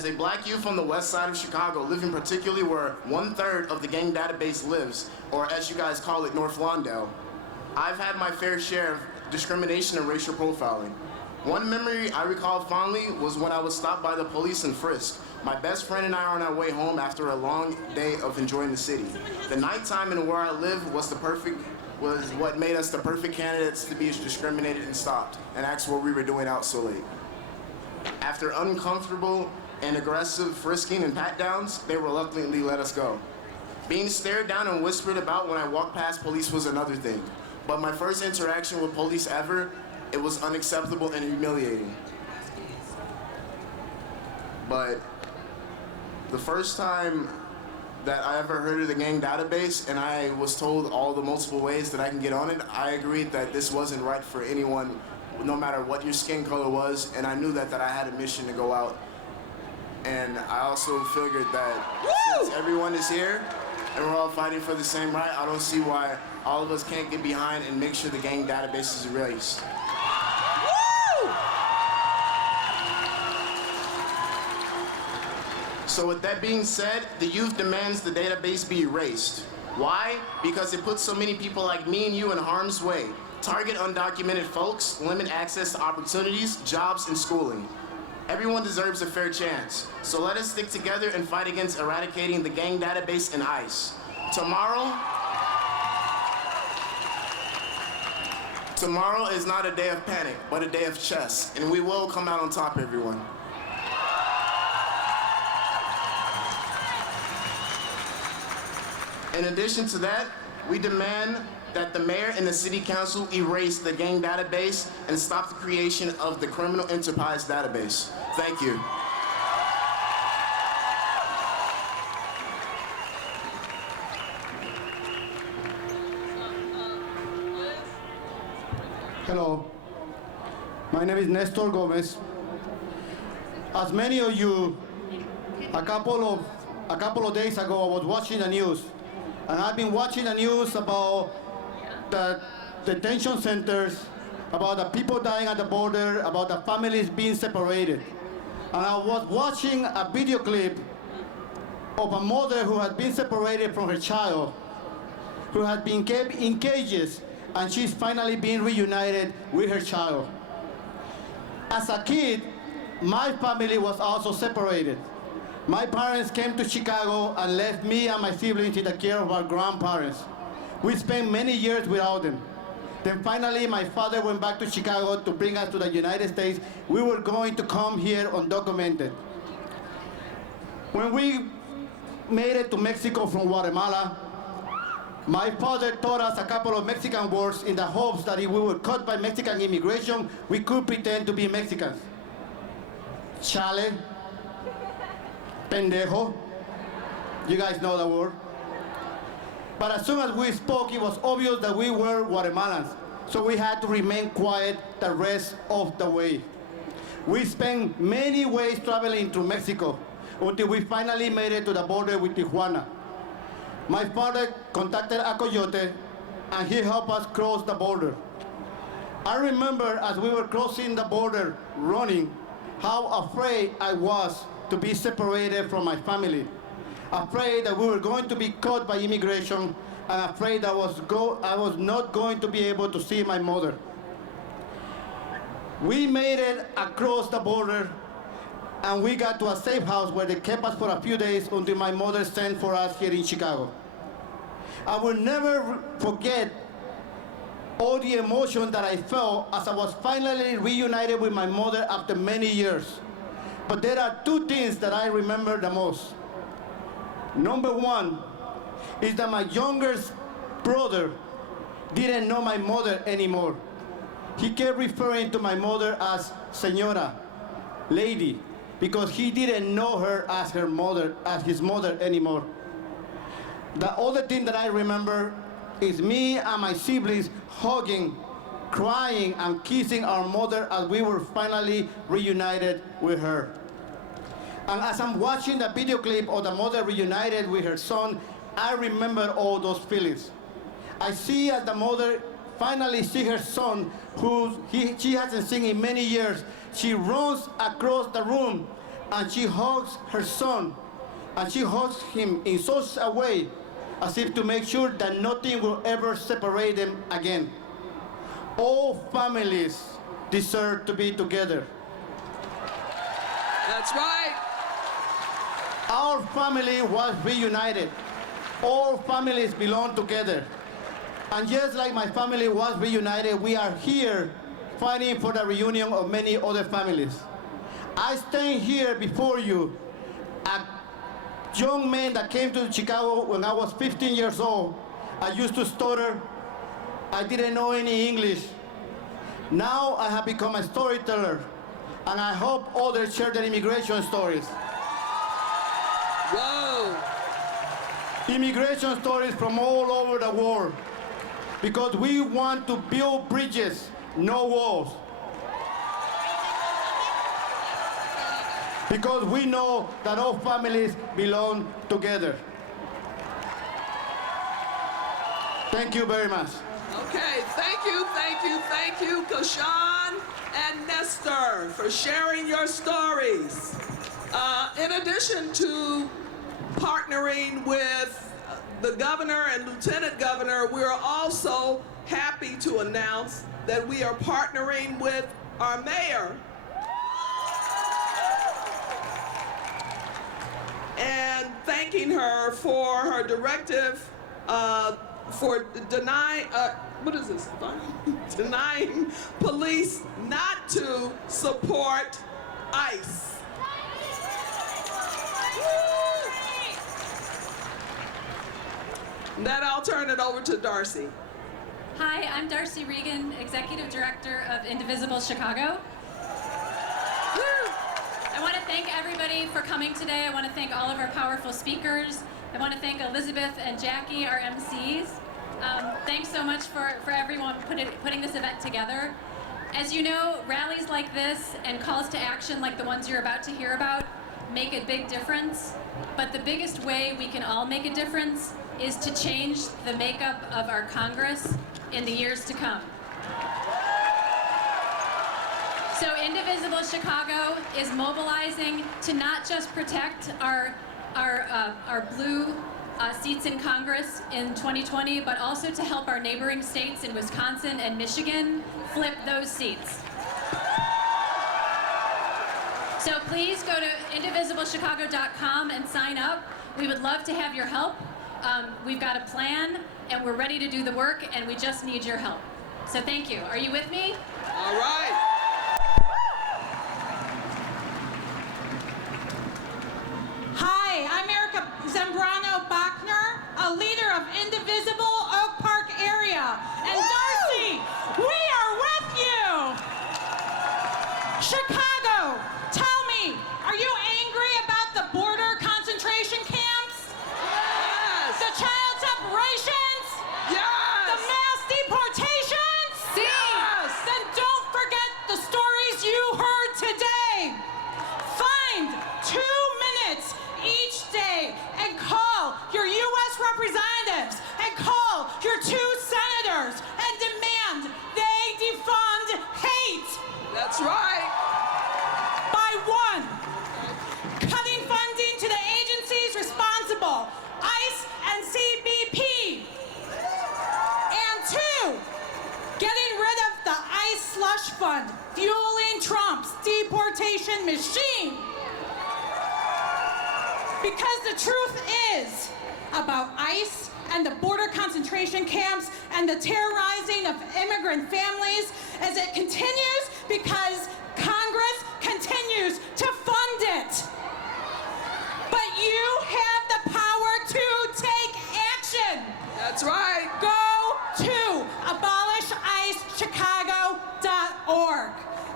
As a black youth from the west side of Chicago, living particularly where 1/3 of the gang database lives, or as you guys call it, North Lawndale, I've had my fair share of discrimination and racial profiling. One memory I recall fondly was when I was stopped by the police in Frisk. My best friend and I are on our way home after a long day of enjoying the city. The nighttime and where I live was what made us the perfect candidates to be discriminated and stopped, and asked what we were doing out so late. After uncomfortable and aggressive frisking and pat-downs, they reluctantly let us go. Being stared down and whispered about when I walked past police was another thing. But my first interaction with police ever, it was unacceptable and humiliating. But the first time that I ever heard of the gang database and I was told all the multiple ways that I can get on it, I agreed that this wasn't right for anyone, no matter what your skin color was, and I knew that I had a mission to go out. And I also figured that since everyone is here and we're all fighting for the same right, I don't see why all of us can't get behind and make sure the gang database is erased. So with that being said, the youth demands the database be erased. Why? Because it puts so many people like me and you in harm's way. Target undocumented folks, limit access to opportunities, jobs, and schooling. Everyone deserves a fair chance. So let us stick together and fight against eradicating the gang database and ICE. Tomorrow is not a day of panic, but a day of chess, and we will come out on top, everyone. In addition to that, we demand that the mayor and the city council erase the gang database and stop the creation of the criminal enterprise database. Thank you. Hello, my name is Nestor Gomez. As many of you, a couple of days ago, I was watching the news, and I've been watching the news about the detention centers, about the people dying at the border, about the families being separated. And I was watching a video clip of a mother who had been separated from her child, who had been kept in cages, and she's finally being reunited with her child. As a kid, my family was also separated. My parents came to Chicago and left me and my siblings in the care of our grandparents. We spent many years without them. Then finally, my father went back to Chicago to bring us to the United States. We were going to come here undocumented. When we made it to Mexico from Guatemala, my father taught us a couple of Mexican words in the hopes that if we were caught by Mexican immigration, we could pretend to be Mexicans. Chale, pendejo, you guys know the word. But as soon as we spoke, it was obvious that we were Guatemalans, so we had to remain quiet the rest of the way. We spent many ways traveling through Mexico until we finally made it to the border with Tijuana. My father contacted a coyote, and he helped us cross the border. I remember as we were crossing the border, running, how afraid I was to be separated from my family. Afraid that we were going to be caught by immigration, and afraid I was not going to be able to see my mother. We made it across the border, and we got to a safe house where they kept us for a few days until my mother sent for us here in Chicago. I will never forget all the emotion that I felt as I was finally reunited with my mother after many years. But there are two things that I remember the most. Number one is that my youngest brother didn't know my mother anymore. He kept referring to my mother as señora, lady, because he didn't know her as her mother, as his mother anymore. The other thing that I remember is me and my siblings hugging, crying, and kissing our mother as we were finally reunited with her. And as I'm watching the video clip of the mother reunited with her son, I remember all those feelings. I see as the mother finally sees her son, who she hasn't seen in many years. She runs across the room and she hugs her son, and she hugs him in such a way as if to make sure that nothing will ever separate them again. All families deserve to be together. That's right. Our family was reunited. All families belong together. And just like my family was reunited, we are here fighting for the reunion of many other families. I stand here before you, a young man that came to Chicago when I was 15 years old. I used to stutter. I didn't know any English. Now I have become a storyteller, and I hope others share their immigration stories. Whoa! Immigration stories from all over the world, because we want to build bridges, no walls. Because we know that all families belong together. Thank you very much. Okay, thank you, Kashan and Nestor, for sharing your stories. In addition to partnering with the governor and lieutenant governor, we're also happy to announce that we are partnering with our mayor and thanking her for her directive for denying police not to support ICE. That I'll turn it over to Darcy. Hi, I'm Darcy Regan, Executive Director of Indivisible Chicago. I want to thank everybody for coming today. I want to thank all of our powerful speakers. I want to thank Elizabeth and Jackie, our MCs. Thanks so much for everyone putting this event together. As you know, rallies like this and calls to action like the ones you're about to hear about make a big difference. But the biggest way we can all make a difference is to change the makeup of our Congress in the years to come. So Indivisible Chicago is mobilizing to not just protect our blue seats in Congress in 2020, but also to help our neighboring states in Wisconsin and Michigan flip those seats. So please go to indivisiblechicago.com and sign up. We would love to have your help. We've got a plan, and we're ready to do the work, and we just need your help. So thank you. Are you with me? All right. Hi, I'm Erica Zambrano-Bachner, a leader of Indivisible Oak Park area. And Darcy, we are with you! Chicago, tell me, are you angry about the border concentration camps? Yes! The child separations? Yes! The mass deportations? Yes! Then don't forget the stories you heard today. Find 2 minutes each day and call your U.S. representatives and call your 2 senators and demand they defund hate. That's right. By 1, cutting funding to the agencies responsible, ICE and CBP. And 2, getting rid of the ICE slush fund, fueling Trump's deportation machine. Because the truth is about ICE and the border concentration camps and the terrorizing of immigrant families as it continues because Congress continues to fund it. But you have the power to take action. That's right. Go to abolishIceChicago.org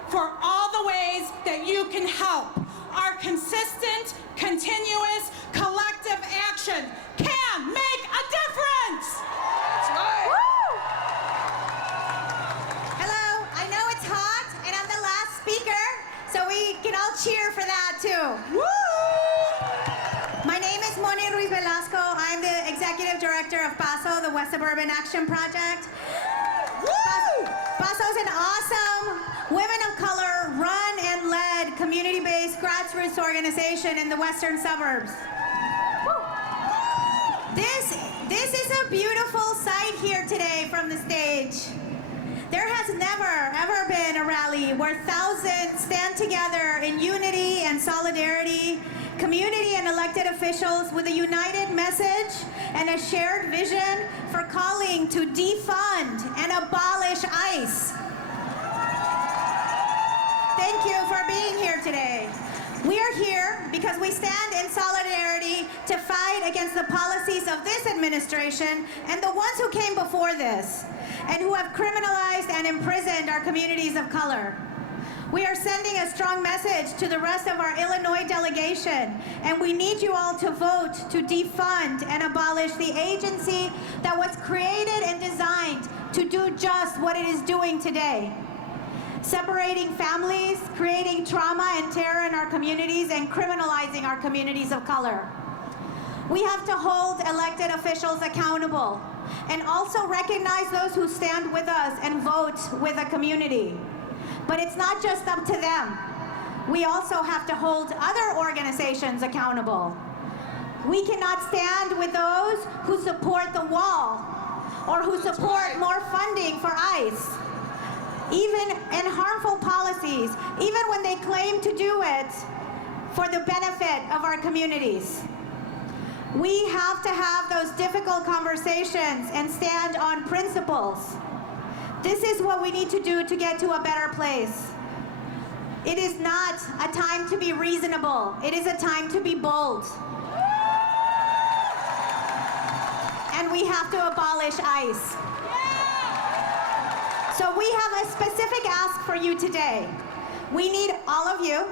for all the ways that you can help. Our consistent, continuous, collective action can make a difference. That's right. Woo! Hello, I know it's hot, and I'm the last speaker, so we can all cheer for that too. Woo! My name is Moni Ruiz Velasco. I'm the Executive Director of PASO, the West Suburban Action Project. Woo! PASO is an awesome, women of color, run and led led community-based grassroots organization in the western suburbs. This is a beautiful sight here today from the stage. There has never, ever been a rally where thousands stand together in unity and solidarity, community and elected officials with a united message and a shared vision for calling to defund and abolish ICE. Thank you for being here today. We are here because we stand in solidarity to fight against the policies of this administration and the ones who came before this, and who have criminalized and imprisoned our communities of color. We are sending a strong message to the rest of our Illinois delegation, and we need you all to vote to defund and abolish the agency that was created and designed to do just what it is doing today. Separating families, creating trauma and terror in our communities, and criminalizing our communities of color. We have to hold elected officials accountable and also recognize those who stand with us and vote with the community. But it's not just up to them. We also have to hold other organizations accountable. We cannot stand with those who support the wall or who support more funding for ICE, even in harmful policies, even when they claim to do it for the benefit of our communities. We have to have those difficult conversations and stand on principles. This is what we need to do to get to a better place. It is not a time to be reasonable. It is a time to be bold. And we have to abolish ICE. So we have a specific ask for you today. We need all of you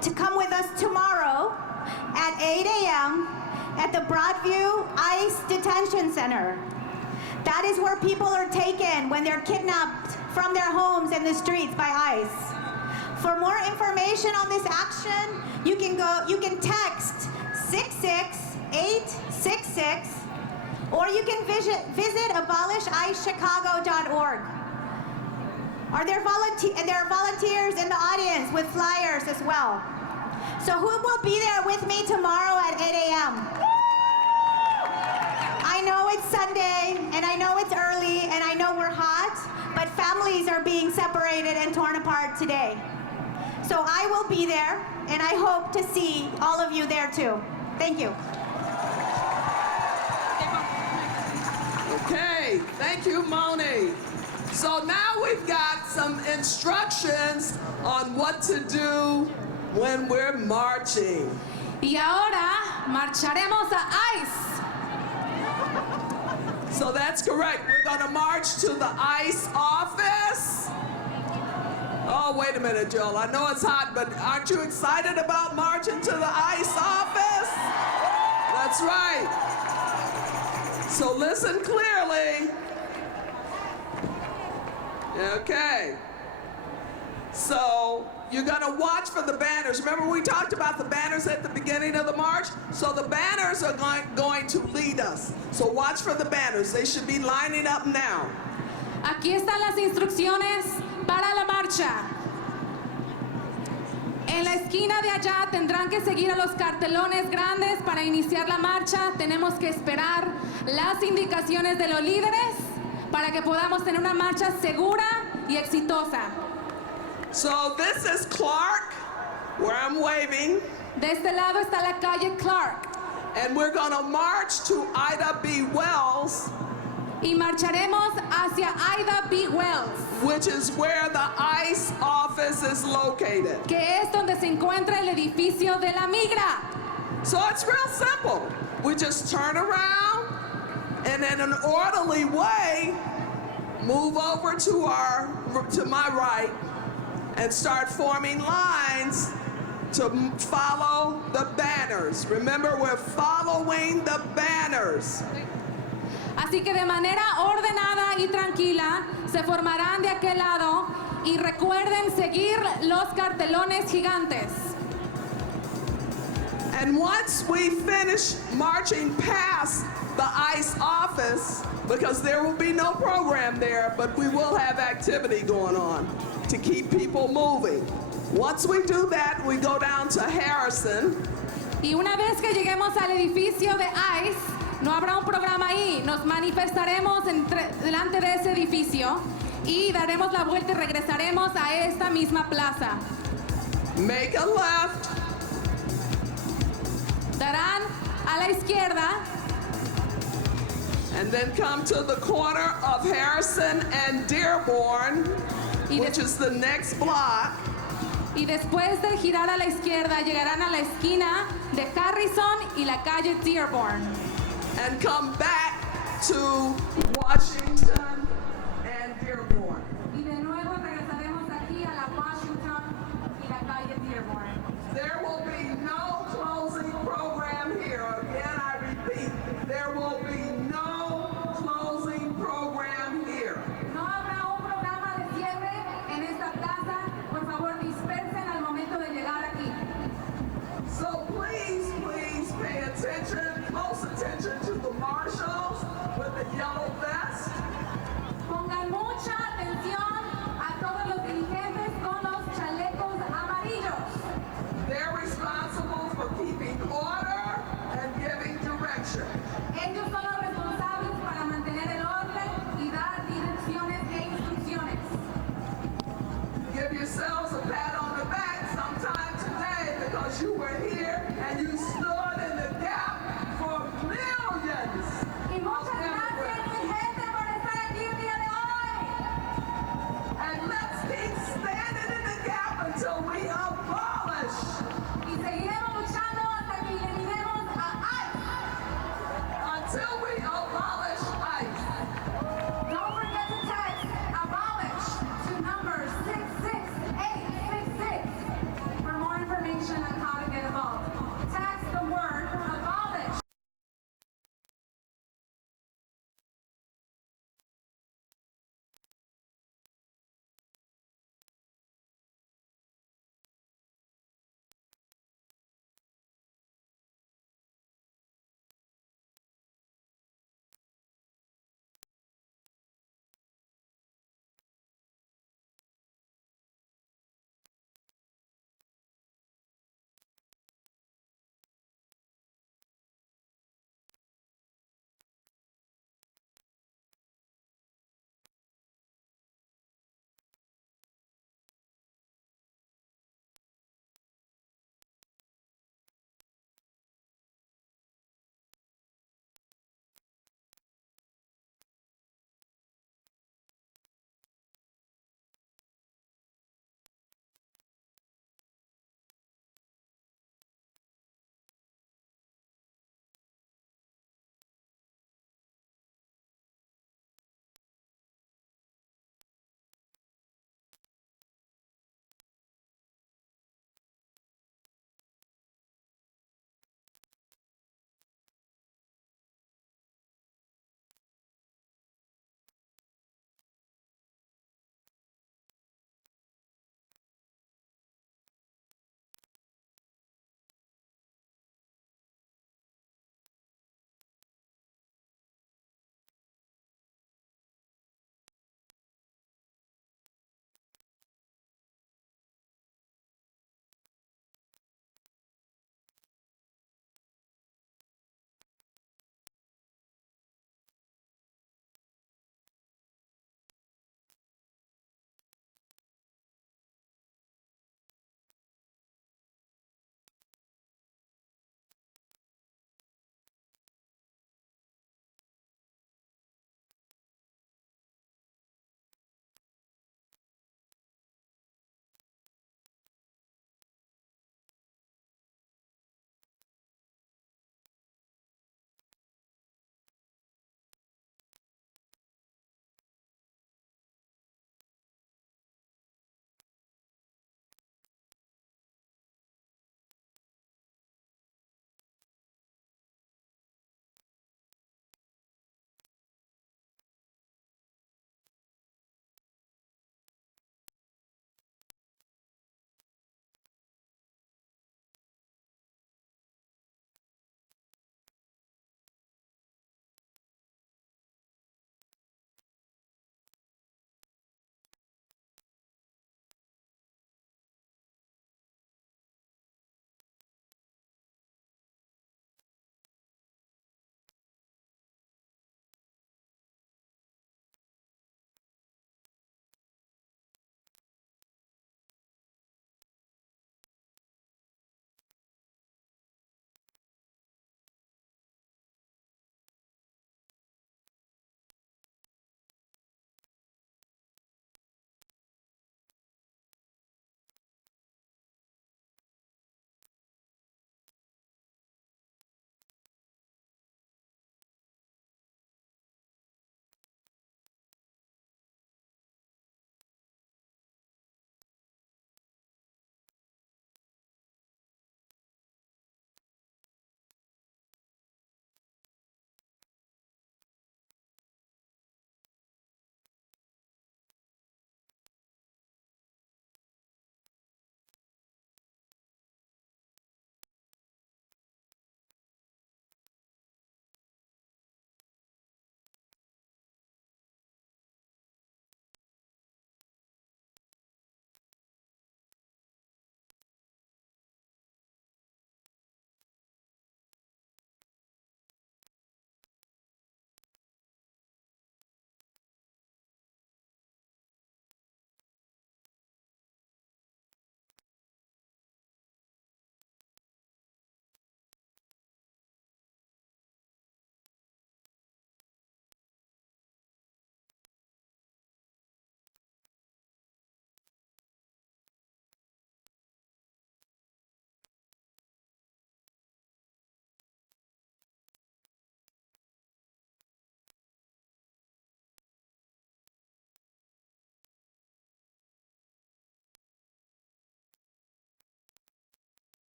to come with us tomorrow at 8 a.m. at the Broadview ICE Detention Center. That is where people are taken when they're kidnapped from their homes in the streets by ICE. For more information on this action, you can text 66866, or you can visit abolishIceChicago.org. There are volunteers in the audience with flyers as well. So who will be there with me tomorrow at 8 a.m.? I know it's Sunday, and I know it's early, and I know we're hot, but families are being separated and torn apart today. So I will be there, and I hope to see all of you there too. Thank you. Okay, thank you, Moni. So now we've got some instructions on what to do when we're marching. Y ahora marcharemos a ICE. So that's correct. We're going to march to the ICE office. Oh, wait a minute, Joel. I know it's hot, but aren't you excited about marching to the ICE office? That's right. So listen clearly. Okay. So you're going to watch for the banners. Remember we talked about the banners at the beginning of the march? So the banners are going to lead us. So watch for the banners. They should be lining up now. Aquí están las instrucciones para la marcha. En la esquina de allá tendrán que seguir a los cartelones grandes para iniciar la marcha. Tenemos que esperar las indicaciones de los líderes para que podamos tener una marcha segura y exitosa. So this is Clark, where I'm waving. De este lado está la calle Clark. And we're going to march to Ida B. Wells. Y marcharemos hacia Ida B. Wells, which is where the ICE office is located. Que es donde se encuentra el edificio de la migra. So it's real simple. We just turn around and in an orderly way move over to my right and start forming lines to follow the banners. Remember, we're following the banners. Así que de manera ordenada y tranquila se formarán de aquel lado y recuerden seguir los cartelones gigantes. And once we finish marching past the ICE office, because there will be no program there, but we will have activity going on to keep people moving. Once we do that, we go down to Harrison. Y una vez que lleguemos al edificio de ICE, no habrá un programa ahí. Nos manifestaremos delante de ese edificio y daremos la vuelta y regresaremos a esta misma plaza. Make a left. Darán a la izquierda. And then come to the corner of Harrison and Dearborn, which is the next block. Y después de girar a la izquierda, llegarán a la esquina de Harrison y la calle Dearborn. And come back to Washington